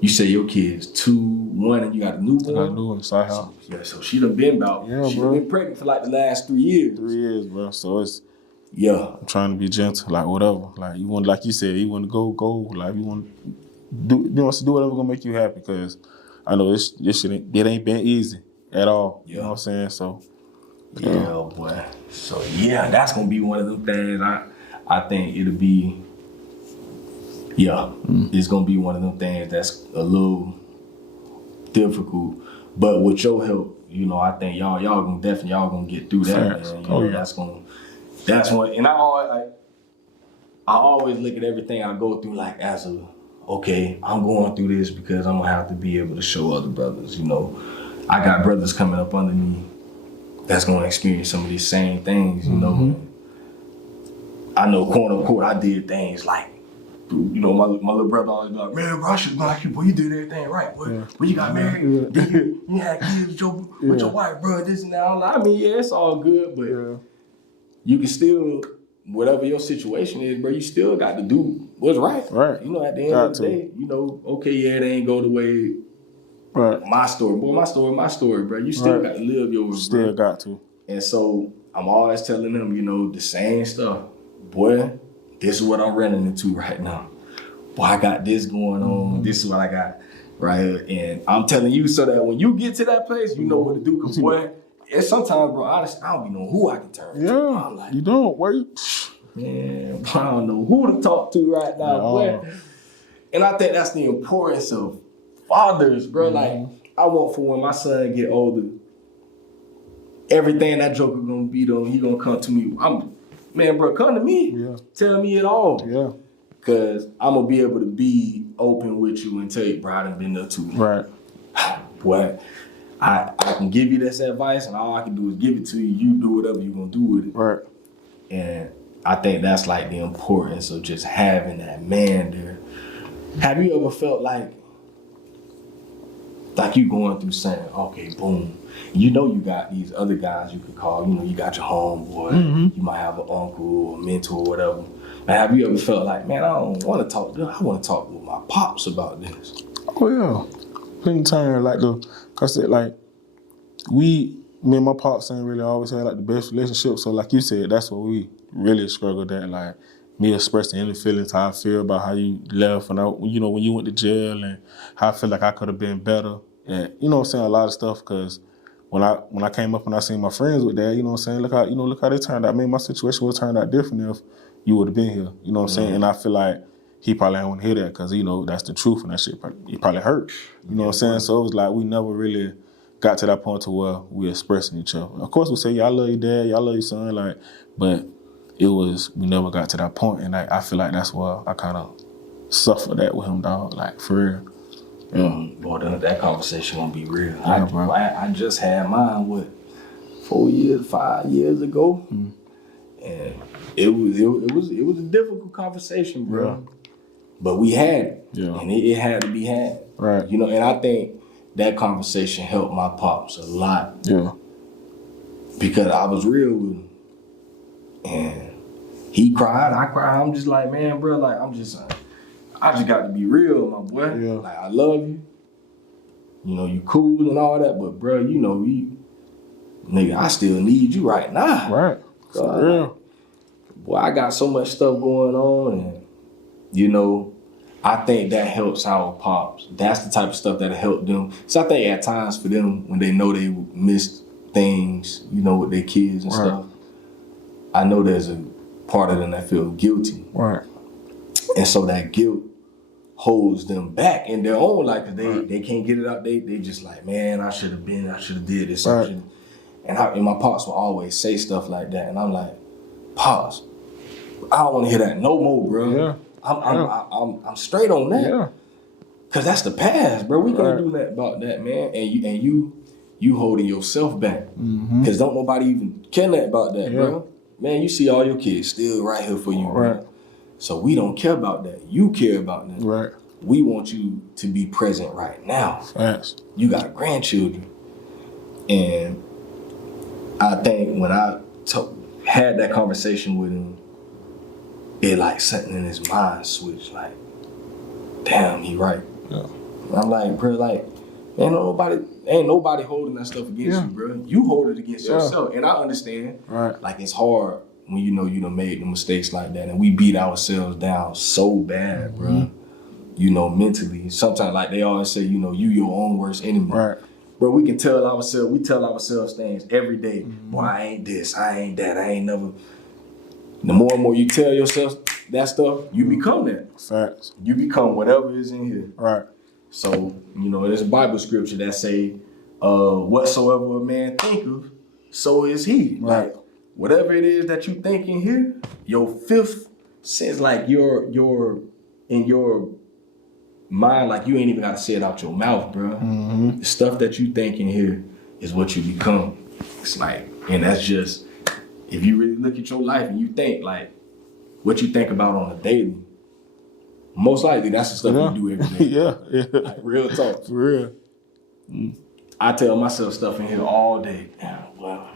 You say your kids 2, 1, and you got a newborn. I got a new one inside house. Yeah, so she done been about. Yeah, she bro. done been pregnant for like the last 3 years. 3 years, bro. So it's Yeah. I'm trying to be gentle, like whatever. Like you want, like you said, you want to go. Like you want to do whatever gonna make you happy. Cause I know this shit ain't been easy at all. You know what I'm saying? So Yeah, boy. So yeah, that's gonna be one of them things. I think it'll be. Yeah, it's gonna be one of them things that's a little difficult, but with your help, you know, I think y'all gonna get through that, Facts. man. You know, that's one. And I always look at everything I go through like as okay, I'm going through this because I'm gonna have to be able to show other brothers. You know, I got brothers coming up under me that's gonna experience some of these same things. You know, I know, quote unquote, I did things like. You know, my little brother always be like, man, bro, I should like you, boy. You did everything right, boy. Yeah. When you got married, then you had kids with your wife, bro. This and that. I mean, yeah, it's all good, but you can still, whatever your situation is, bro, you still got to do what's right. Right. You know, at the end of the day, you know, okay, yeah, it ain't go the way. Right. My story, boy. My story, bro. You still got to live yours. Still bro. got to. And so I'm always telling them, you know, the same stuff, boy. This is what I'm running into right now. Boy, I got this going on. This is what I got right here. And I'm telling you so that when you get to that place, you know what to do. Because, boy, it's sometimes, bro, honestly, I don't even know who I can turn to. I'm like, you don't. Where you? Man, I don't know who to talk to right now, boy. And I think that's the importance of fathers, bro. Like, I want for when my son get older, everything that joker gonna be on, he gonna come to me. Man, bro, come to me. Yeah. Tell me it all. Yeah. Cause I'm gonna be able to be open with you and tell you, bro, I done been there too. Right. Boy, I can give you this advice and all I can do is give it to you. You do whatever you gonna do with it. Right. And I think that's like the importance of just having that man there. Have you ever felt like you going through something, okay, boom. You know you got these other guys you could call, you know, you got your homeboy, you might have an uncle or a mentor or whatever. But have you ever felt like, man, I don't want to talk to them. I want to talk with my pops about this. Oh yeah. Plenty of time cause me and my pops ain't really always had like the best relationship. So like you said, that's what we really struggled at. Like me expressing any feelings, how I feel about how you left and when you went to jail and how I feel like I could have been better. And you know what I'm saying, a lot of stuff because when I came up and I seen my friends with that, you know what I'm saying, look how they turned out. I mean, my situation would have turned out different if you would have been here. You know what I'm saying? And I feel like he probably didn't want to hear that because, you know, that's the truth and that shit he probably hurt. You know what I'm saying? So it was like we never really got to that point to where we expressing each other. Of course we say, yeah, I love your dad, y'all love your son, but we never got to that point, and I feel like that's why I kind of suffered that with him, dog, like for real. Yeah. Boy, that conversation gonna be real. Yeah, I just had mine, 5 years ago, and it was a difficult conversation, bro. Yeah. But we had it, Yeah. and it had to be had. Right. You know, and I think that conversation helped my pops a lot. Yeah. Because I was real with him. And he cried, I cried. I'm just like, man, bro, like, I just got to be real, my boy. Yeah. Like, I love you. You know, you cool and all that, but, bro, you know, nigga, I still need you right now. Right. For real. Like, boy, I got so much stuff going on, and, you know, I think that helps our pops. That's the type of stuff that'll help them. So I think at times for them, when they know they missed things, you know, with their kids and stuff, I know there's a part of them that feel guilty. Right. And so that guilt holds them back in their own life, because they can't get it out. They just like, man, I should have did this. Right. And my pops will always say stuff like that. And I'm like, Pops, I don't want to hear that no more, bro. Yeah. I'm straight on that. Yeah. Cause that's the past, bro. We can't do that about that, man. And you holding yourself back. Cause don't nobody even care that about that, bro. Man, you see all your kids still right here for you, bro. So we don't care about that. You care about that. Right. We want you to be present right now. Facts. You got grandchildren. And I think when I had that conversation with him, it like something in his mind switched, like, damn, he right. Yeah. I'm like, bro, like, ain't nobody holding that stuff against you, bro. You hold it against yourself. And I understand, like, it's hard when you know you done made the mistakes like that, and we beat ourselves down so bad, bro. You know, mentally. Sometimes, like they always say, you know, you your own worst enemy. Right. Bro, we tell ourselves things every day. Boy, I ain't this, I ain't that, I ain't never. The more and more you tell yourself that stuff, you become that. Facts. You become whatever is in here. Right. So, you know, there's a Bible scripture that say, whatsoever a man thinketh, so is he. Right. Like, whatever it is that you think in here, your fifth sense, like you're in your mind, like you ain't even gotta say it out your mouth, bro. The stuff that you think in here is what you become. It's like, and that's just, if you really look at your life and you think like what you think about on a daily, most likely that's the stuff you do every day. Yeah. Like, real talk. For real. I tell myself stuff in here all day. Well,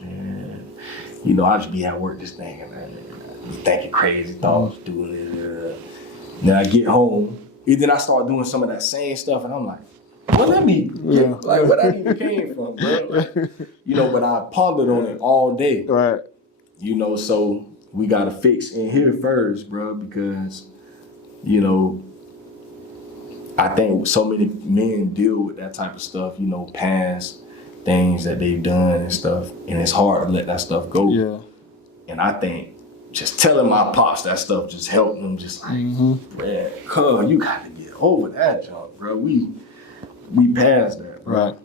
man, you know, I just be at work this thing and be thinking crazy thoughts, doing it. Then I get home, and then I start doing some of that same stuff, and I'm like, well, let me get, like, where that even came from, bro? Like, you know, but I pondered on it all day. Right. You know, so we gotta fix in here first, bro, because, you know, I think so many men deal with that type of stuff, you know, past things that they've done and stuff, and it's hard to let that stuff go. Yeah. And I think just telling my pops that stuff just helped them, just like, man, cuz, you gotta get over that junk, bro. We passed that, bro. Right.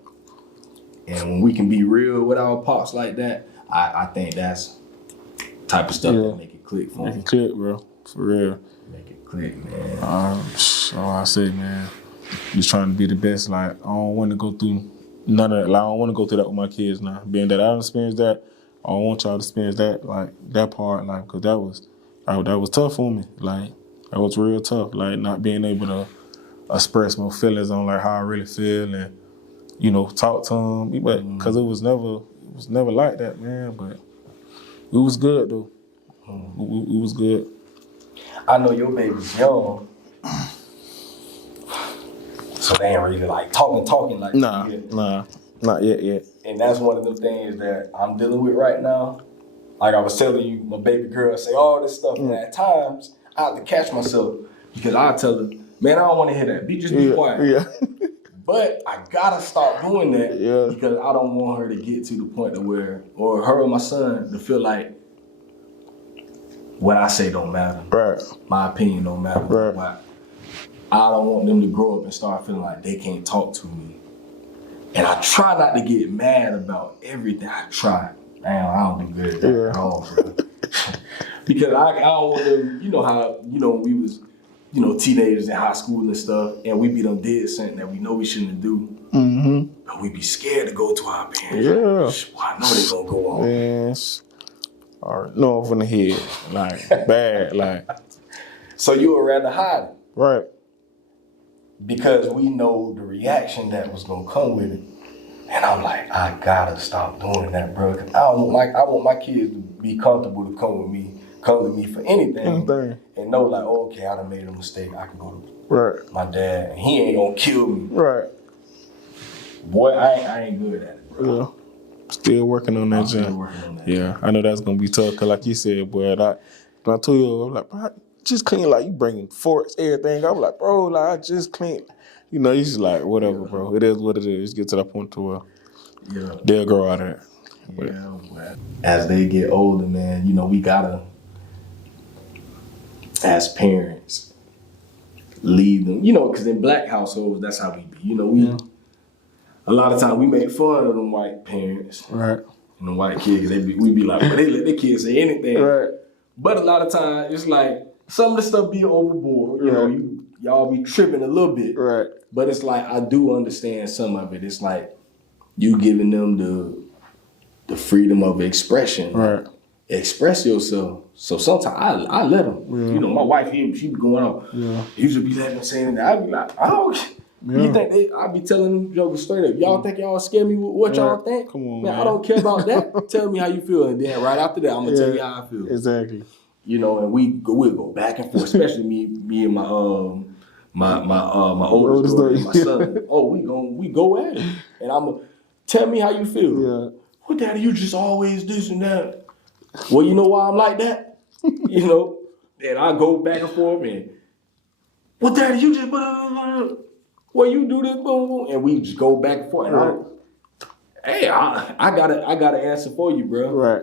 And when we can be real with our pops like that, I think that's the type of stuff that make it click for me. Make it click, bro. For real. Make it click, man. I say, man, just trying to be the best. Like, I don't want to go through none of that. Like, I don't want to go through that with my kids now. Being that I experienced that, I don't want y'all to experience that, like, that part, like, because that was tough for me. Like, that was real tough. Like, not being able to express my feelings on, like, how I really feel and, you know, talk to them. But, because it was never like that, man. But it was good, though. It was good. I know your baby's young, so they ain't really like talking like Nah, not yet. And that's one of the things that I'm dealing with right now. Like I was telling you, my baby girl say all this stuff, and at times I have to catch myself because I tell her, man, I don't want to hear that. Just be quiet. Yeah. But I gotta stop doing that because I don't want her to get to the point of where, or her or my son to feel like what I say don't matter. Right. My opinion don't matter. Right. I don't want them to grow up and start feeling like they can't talk to me. And I try not to get mad about everything. I try. Man, I don't do good at that at all, bro. Because I don't want them, you know how, you know, we was, you know, teenagers in high school and stuff, and we be done did something that we know we shouldn't do. But we be scared to go to our parents. Yeah. Like, well, I know they gonna go on. Yes. All right. No, from the head. Like, bad. Like. So you would rather hide it? Right. because we know the reaction that was gonna come with it. And I'm like, I gotta stop doing that, bro. 'Cause I want my kids to be comfortable to come to me for anything. And know like, oh, okay, I done made a mistake. I can go to my dad and he ain't gonna kill me. Right. Boy, I ain't good at it, bro. Yeah. Still working on that, Jim. Yeah, I know that's gonna be tough, cause like you said, boy, when I told you, I'm like, bro, just clean, like you bringing forks, everything. I'm like, bro, like I just clean. You know, he's just like, whatever, bro. It is what it is. Get to that point to where they'll grow out of it. Yeah, as they get older, man, you know, we gotta, as parents, lead them. You know, because in black households, that's how we be. You know, a lot of times we make fun of them white parents, right? And the white kids, we be like, well, they let their kids say anything, right? But a lot of times it's like some of the stuff be overboard. You know, y'all be tripping a little bit, right? But it's like I do understand some of it. It's like you giving them the freedom of expression, right? Express yourself. So sometimes I let them. You know, my wife here, she be going on. You should be letting them say anything. I be like, oh. You think I be telling them jokers straight up. Y'all think y'all scare me with what y'all think? Come on, man. I don't care about that. Tell me how you feel, and then right after that, I'm gonna tell you how I feel. Exactly. You know, and we'll go back and forth, especially me and my oldest daughter and my son. Oh, we go at it, and I'm gonna tell me how you feel. Yeah. Well, Daddy, you just always this and that. Well, you know why I'm like that? You know, and I go back and forth and, well, Daddy, you just well, you do this, boom, boom, and we just go back and forth. And I got an answer for you, bro. Right.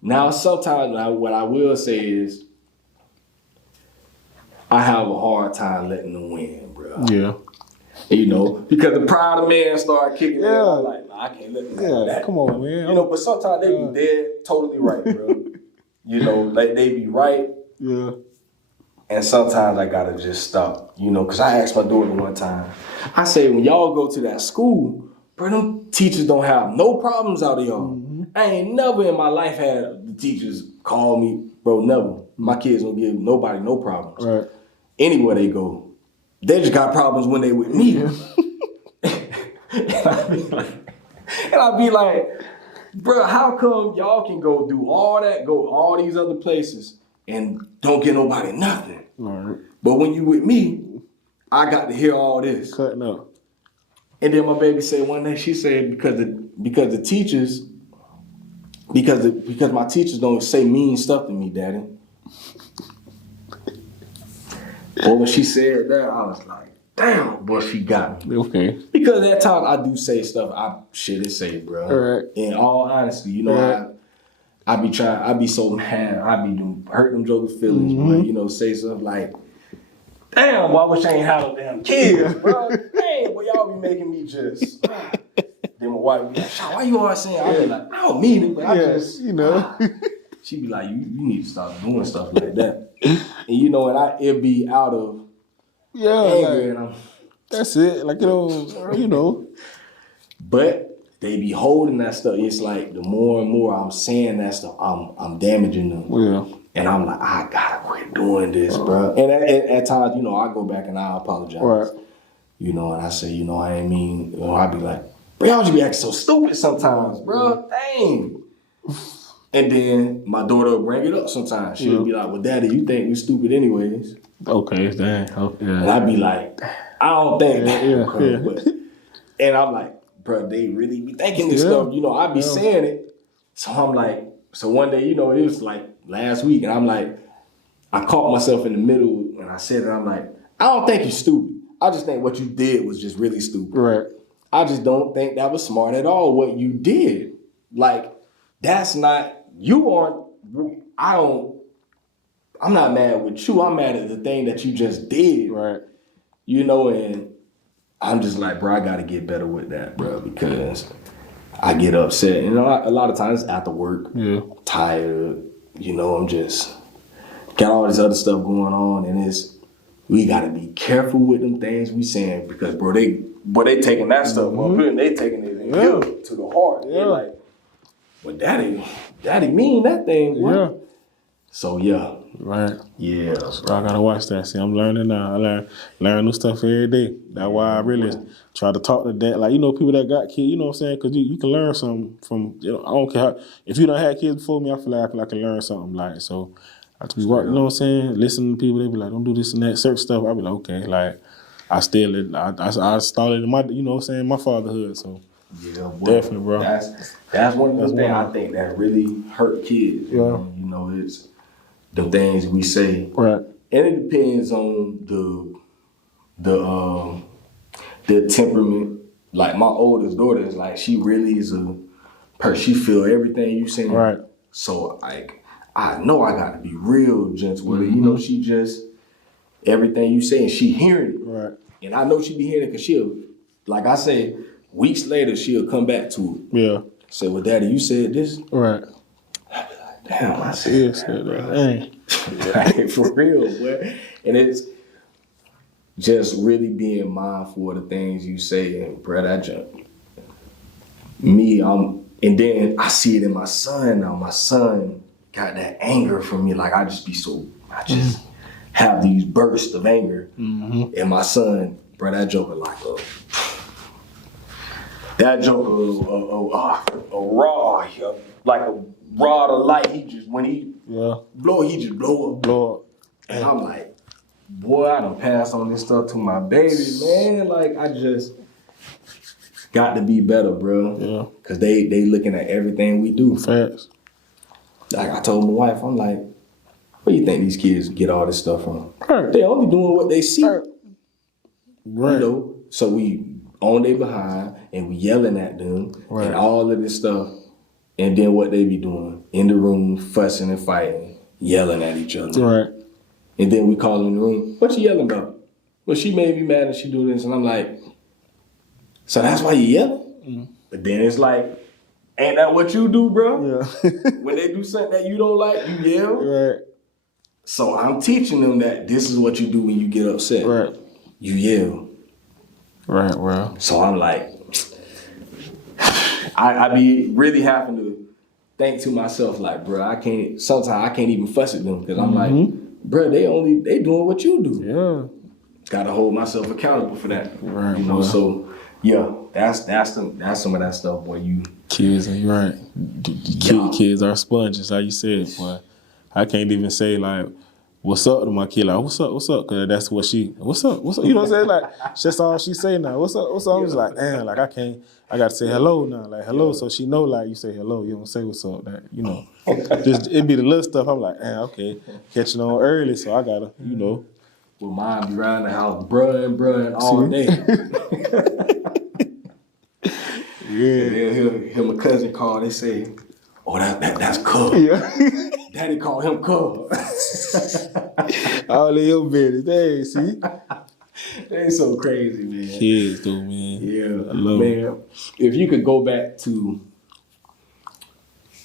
Now, sometimes what I will say is, I have a hard time letting them win, bro. Yeah. You know, because the pride of man started kicking in. I'm like, nah, I can't let them do that. Come on, man. You know, but sometimes they be dead totally right, bro. You know, like they be right. Yeah. And sometimes I gotta just stop, you know, because I asked my daughter one time, I say, when y'all go to that school, bro, them teachers don't have no problems out of y'all. Mm-hmm. I ain't never in my life had the teachers call me, bro, never. My kids don't give nobody no problems. Right. Anywhere they go, they just got problems when they with me. And I be like, bro, how come y'all can go do all that, go all these other places, and don't get nobody nothing? Right. But when you with me, I got to hear all this. Cutting up. And then my baby said one day, she said, because the teachers, because my teachers don't say mean stuff to me, Daddy. But when she said that, I was like, damn, boy, she got me. Okay. Because at times I do say stuff I shouldn't say, bro. All right. In all honesty, you know, I be so mad, I be hurt them jokers' feelings, but you know, say stuff like, damn, boy, I wish I ain't had no damn kids, bro. Damn, boy, y'all be making me just. Then my wife be like, why you always saying? I be like, I don't mean it, but I just, you know. She be like, you need to stop doing stuff like that. And you know, and it be out of anger, and that's it. Like, you know. But they be holding that stuff. It's like the more and more I'm saying that stuff, I'm damaging them. Yeah. And I'm like, I gotta quit doing this, bro. And at times, you know, I go back and I apologize. Right. You know, and I say, you know, I ain't mean, you know, I be like, bro, y'all just be acting so stupid sometimes, bro. Dang. And then my daughter will bring it up sometimes. She'll be like, well, Daddy, you think we stupid anyways. Okay, dang. Oh, yeah. And I be like, I don't think that. But, and I'm like, bro, they really be thinking this stuff. You know, I be saying it. So I'm like, so one day, you know, it was like last week, and I'm like, I caught myself in the middle, and I said it, I'm like, I don't think you're stupid. I just think what you did was just really stupid. Right. I just don't think that was smart at all, what you did. Like, that's not, I'm not mad with you. I'm mad at the thing that you just did. Right. You know, and I'm just like, bro, I got to get better with that, bro, because I get upset. You know, a lot of times after work, tired, you know, I'm just got all this other stuff going on, and we got to be careful with them things we saying, because, bro, they taking that stuff up here, and they taking it to the heart. Yeah. They're like, well, daddy mean that thing, boy. Yeah. So, yeah. Right. Yeah, So I gotta watch that. See, I'm learning now. I learn new stuff every day. That's why I really try to talk to that. Like, people that got kids, you know what I'm saying? Because you can learn something from, I don't care if you don't have kids before me, I feel like I can learn something. Like, so I have to be, you know what I'm saying? Listen to people, they be like, don't do this and that, certain stuff. I be like, okay, like, I started in my, you know what I'm saying, my fatherhood. So yeah, boy. definitely, bro. That's one of the things I think that really hurt kids. Yeah. You know, it's the things we say. Right. And it depends on the temperament. Like my oldest daughter is like, she really is she feel everything you saying. Right. So like, I know I got to be real gentle with her. You know, she just, everything you saying, she hearing it. Right. And I know she be hearing it because she'll, like I said, weeks later, she'll come back to it. Yeah. Say, well, Daddy, you said this? Right. Damn, I said that. Like, for real, boy. And it's just really being mindful of the things you say. And, bro, that jump. And then I see it in my son now. My son got that anger from me. Like, I just have these bursts of anger. Mm-hmm. And my son, bro, that joker like a rod of light. He just, when he blow, he just blow up. And I'm like, boy, I done passed on this stuff to my baby, man. Like, I just got to be better, bro. Yeah. Cause they looking at everything we do. Facts. Like I told my wife, I'm like, where you think these kids get all this stuff from? Right. They only doing what they see. Right. You know? So we on their behind and we yelling at them and all of this stuff. And then what they be doing? In the room, fussing and fighting, yelling at each other. Right. And then we call in the room, what you yelling about? Well, she made me mad and she do this. And I'm like, so that's why you yelling? Mm. But then it's like, ain't that what you do, bro? Yeah. When they do something that you don't like, you yell. Right. So I'm teaching them that this is what you do when you get upset. Right. You yell. Right, well. So I'm like, I be really having to think to myself, like, bro, sometimes I can't even fuss at them because I'm like, bro, they doing what you do. Yeah. Gotta hold myself accountable for that. Right. You know, so yeah, that's some of that stuff where you kids, and you're right. Kids are sponges, like you said, boy. I can't even say like, what's up to my kid? Like, what's up? Cause that's what what's up? You know what I'm saying? Like, that's all she say now. What's up? I was like, damn, like I got to say hello now. Like, hello. So she know, like, you say hello. You don't say what's up. That, you know. It be the little stuff. I'm like, okay. Catching on early. So I got to, you know. Well, mine be around the house, bruh all day. Yeah. And then hear my cousin call. They say, oh, that's Cub. Yeah. Daddy called him Cub. All of your business. Hey, see? They so crazy, man. Kids, though, man. Yeah. I love man, if you could go back to,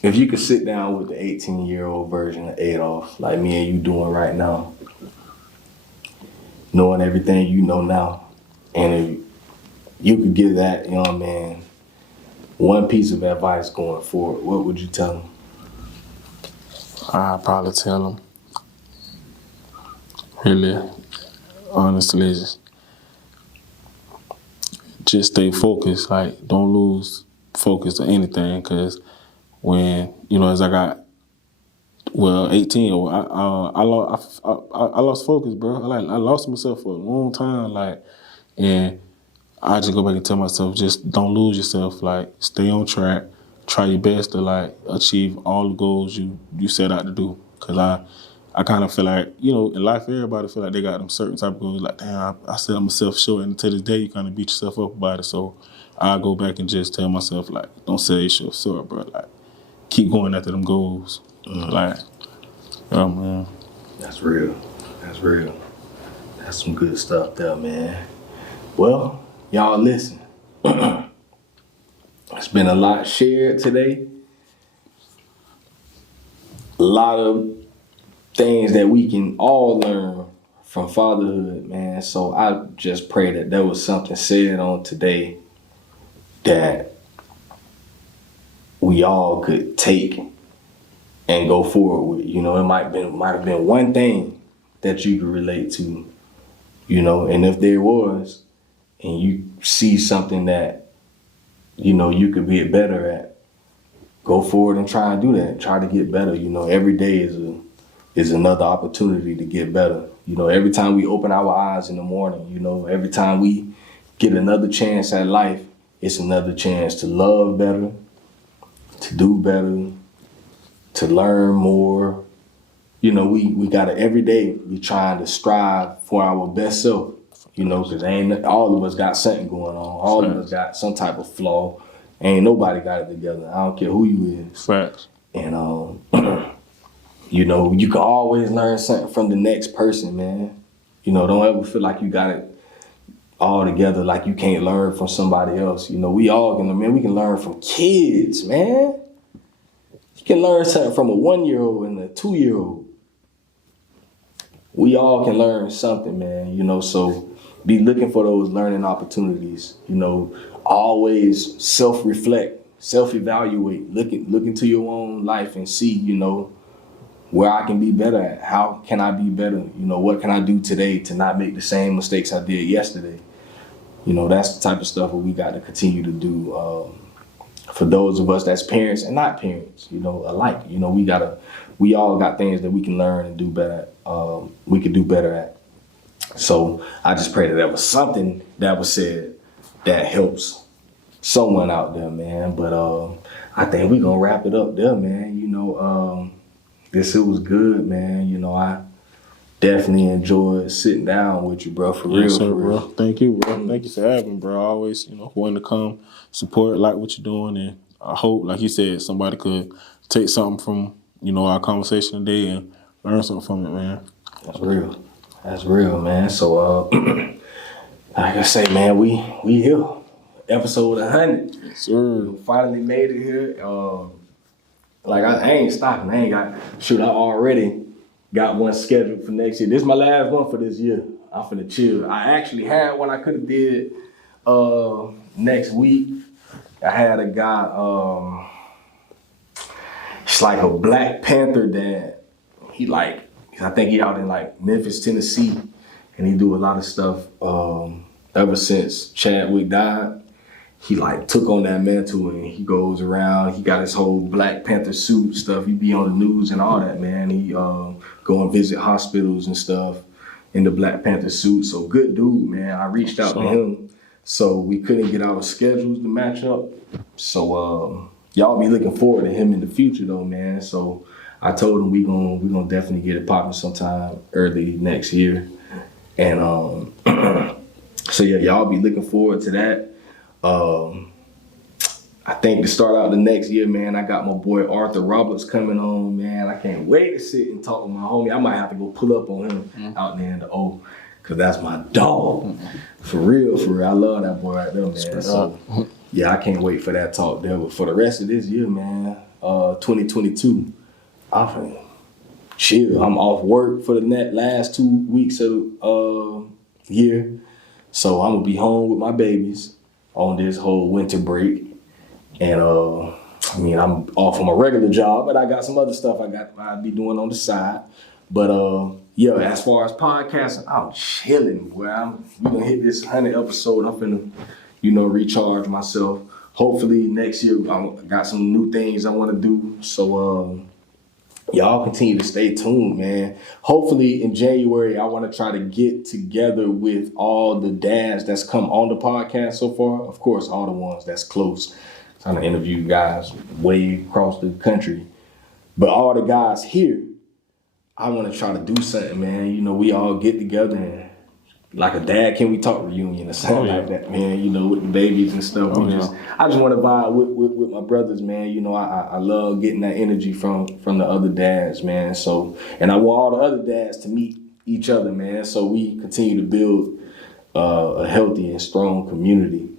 if you could sit down with the 18-year-old version of Adolph, like me and you doing right now, knowing everything you know now, and if you could give that young man one piece of advice going forward, what would you tell him? I'd probably tell him, really, honestly, just stay focused. Like, don't lose focus or anything, because when, you know, as I got, 18, I lost focus, bro. I lost myself for a long time, like, and I just go back and tell myself, just don't lose yourself. Like, stay on track. Try your best to, like, achieve all the goals you set out to do. Because I kind of feel like, you know, in life, everybody feel like they got them certain type of goals. Like, damn, I set myself short. And to this day, you kind of beat yourself up about it. So I go back and just tell myself, like, don't sell yourself short, bro. Like, keep going after them goals. Like, oh, man. That's real. That's some good stuff there, man. Well, y'all listen. It's been a lot shared today. A lot of things that we can all learn from fatherhood, man. So I just pray that there was something said on today that we all could take and go forward with. It might have been one thing that you could relate to, and if there was, and you see something that, you could get better at, go forward and try and do that. Try to get better. Every day is another opportunity to get better. Every time we open our eyes in the morning, every time we get another chance at life, it's another chance to love better, to do better, to learn more. We gotta, every day we trying to strive for our best self, because ain't all of us got something going on. All of us got some type of flaw. Ain't nobody got it together. I don't care who you is. Facts. And you can always learn something from the next person, man. Don't ever feel like you got it all together, like you can't learn from somebody else. We all can, man. We can learn from kids, man. You can learn something from a 1-year-old and a 2-year-old. We all can learn something, man. So be looking for those learning opportunities. Always self-reflect, self-evaluate, look into your own life and see, where I can be better at. How can I be better? What can I do today to not make the same mistakes I did yesterday? That's the type of stuff that we got to continue to do. For those of us that's parents and not parents, alike. We all got things that we can learn and do better at. We could do better at. So I just pray that there was something that was said that helps someone out there, man. But I think we're gonna wrap it up there, man. It was good, man. I definitely enjoyed sitting down with you, bro. For real, sir, for real. bro. Thank you, bro. Thank you for having me, bro. I always, wanting to come support, like what you're doing, and I hope, like you said, somebody could take something from, our conversation today and learn something from it, man. That's real. That's real, man. So, like I say, man, we here. Episode 100. Yes, sir. We finally made it here. I ain't stopping. I already got one scheduled for next year. This is my last one for this year. I'm finna chill. I actually had one I could have did next week. I had a guy, it's like a Black Panther dad. I think he out in Memphis, Tennessee, and he do a lot of stuff ever since Chadwick died. He took on that mantle and he goes around. He got his whole Black Panther suit stuff. He be on the news and all that, man. He go and visit hospitals and stuff in the Black Panther suit. So good dude, man. I reached out to him. So we couldn't get our schedules to match up. So y'all be looking forward to him in the future though, man. So I told him we gonna definitely get it popping sometime early next year. And so yeah, y'all be looking forward to that. I think to start out the next year, man, I got my boy Arthur Roberts coming on, man. I can't wait to sit and talk with my homie. I might have to go pull up on him out there in the O, cause that's my dog. For real. I love that boy right there, man. So yeah, I can't wait for that talk there. But for the rest of this year, man, 2022, I'm finna chill. I'm off work for the last 2 weeks of the year. So I'm gonna be home with my babies on this whole winter break. And I'm off on my regular job, but I got some other stuff I'll be doing on the side. But yeah, as far as podcasting, I'm chilling, boy. We gonna hit this 100 episode. I'm finna, recharge myself. Hopefully next year I got some new things I wanna do. So y'all continue to stay tuned, man. Hopefully in January, I want to try to get together with all the dads that's come on the podcast so far. Of course, all the ones that's close. Trying to interview guys way across the country. But all the guys here, I want to try to do something, man. We all get together and like a Dad Can We Talk reunion or something like that, man, with the babies and stuff. I just want to vibe with my brothers, man. I love getting that energy from the other dads, man. So, and I want all the other dads to meet each other, man. So we continue to build a healthy and strong community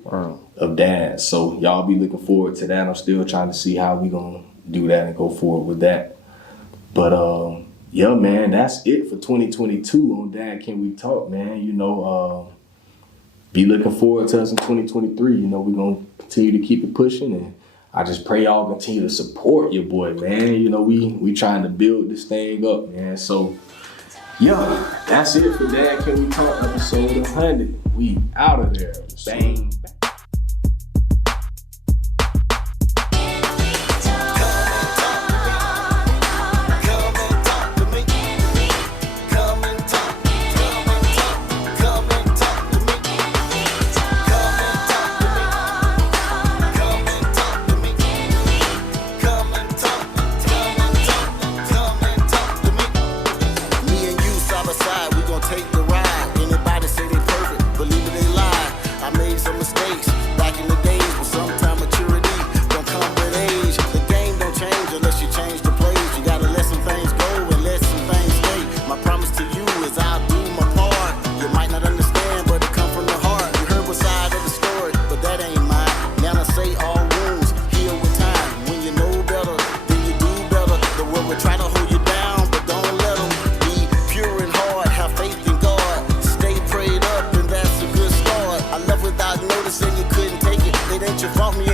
of dads. So y'all be looking forward to that. I'm still trying to see how we gonna do that and go forward with that. But yeah, man, that's it for 2022 on Dad Can We Talk, man. Be looking forward to us in 2023. We're going to continue to keep it pushing. And I just pray y'all continue to support your boy, man. You know, we trying to build this thing up, man. So, yeah, that's it for Dad Can We Talk episode 100. We out of there. Bang. You fought me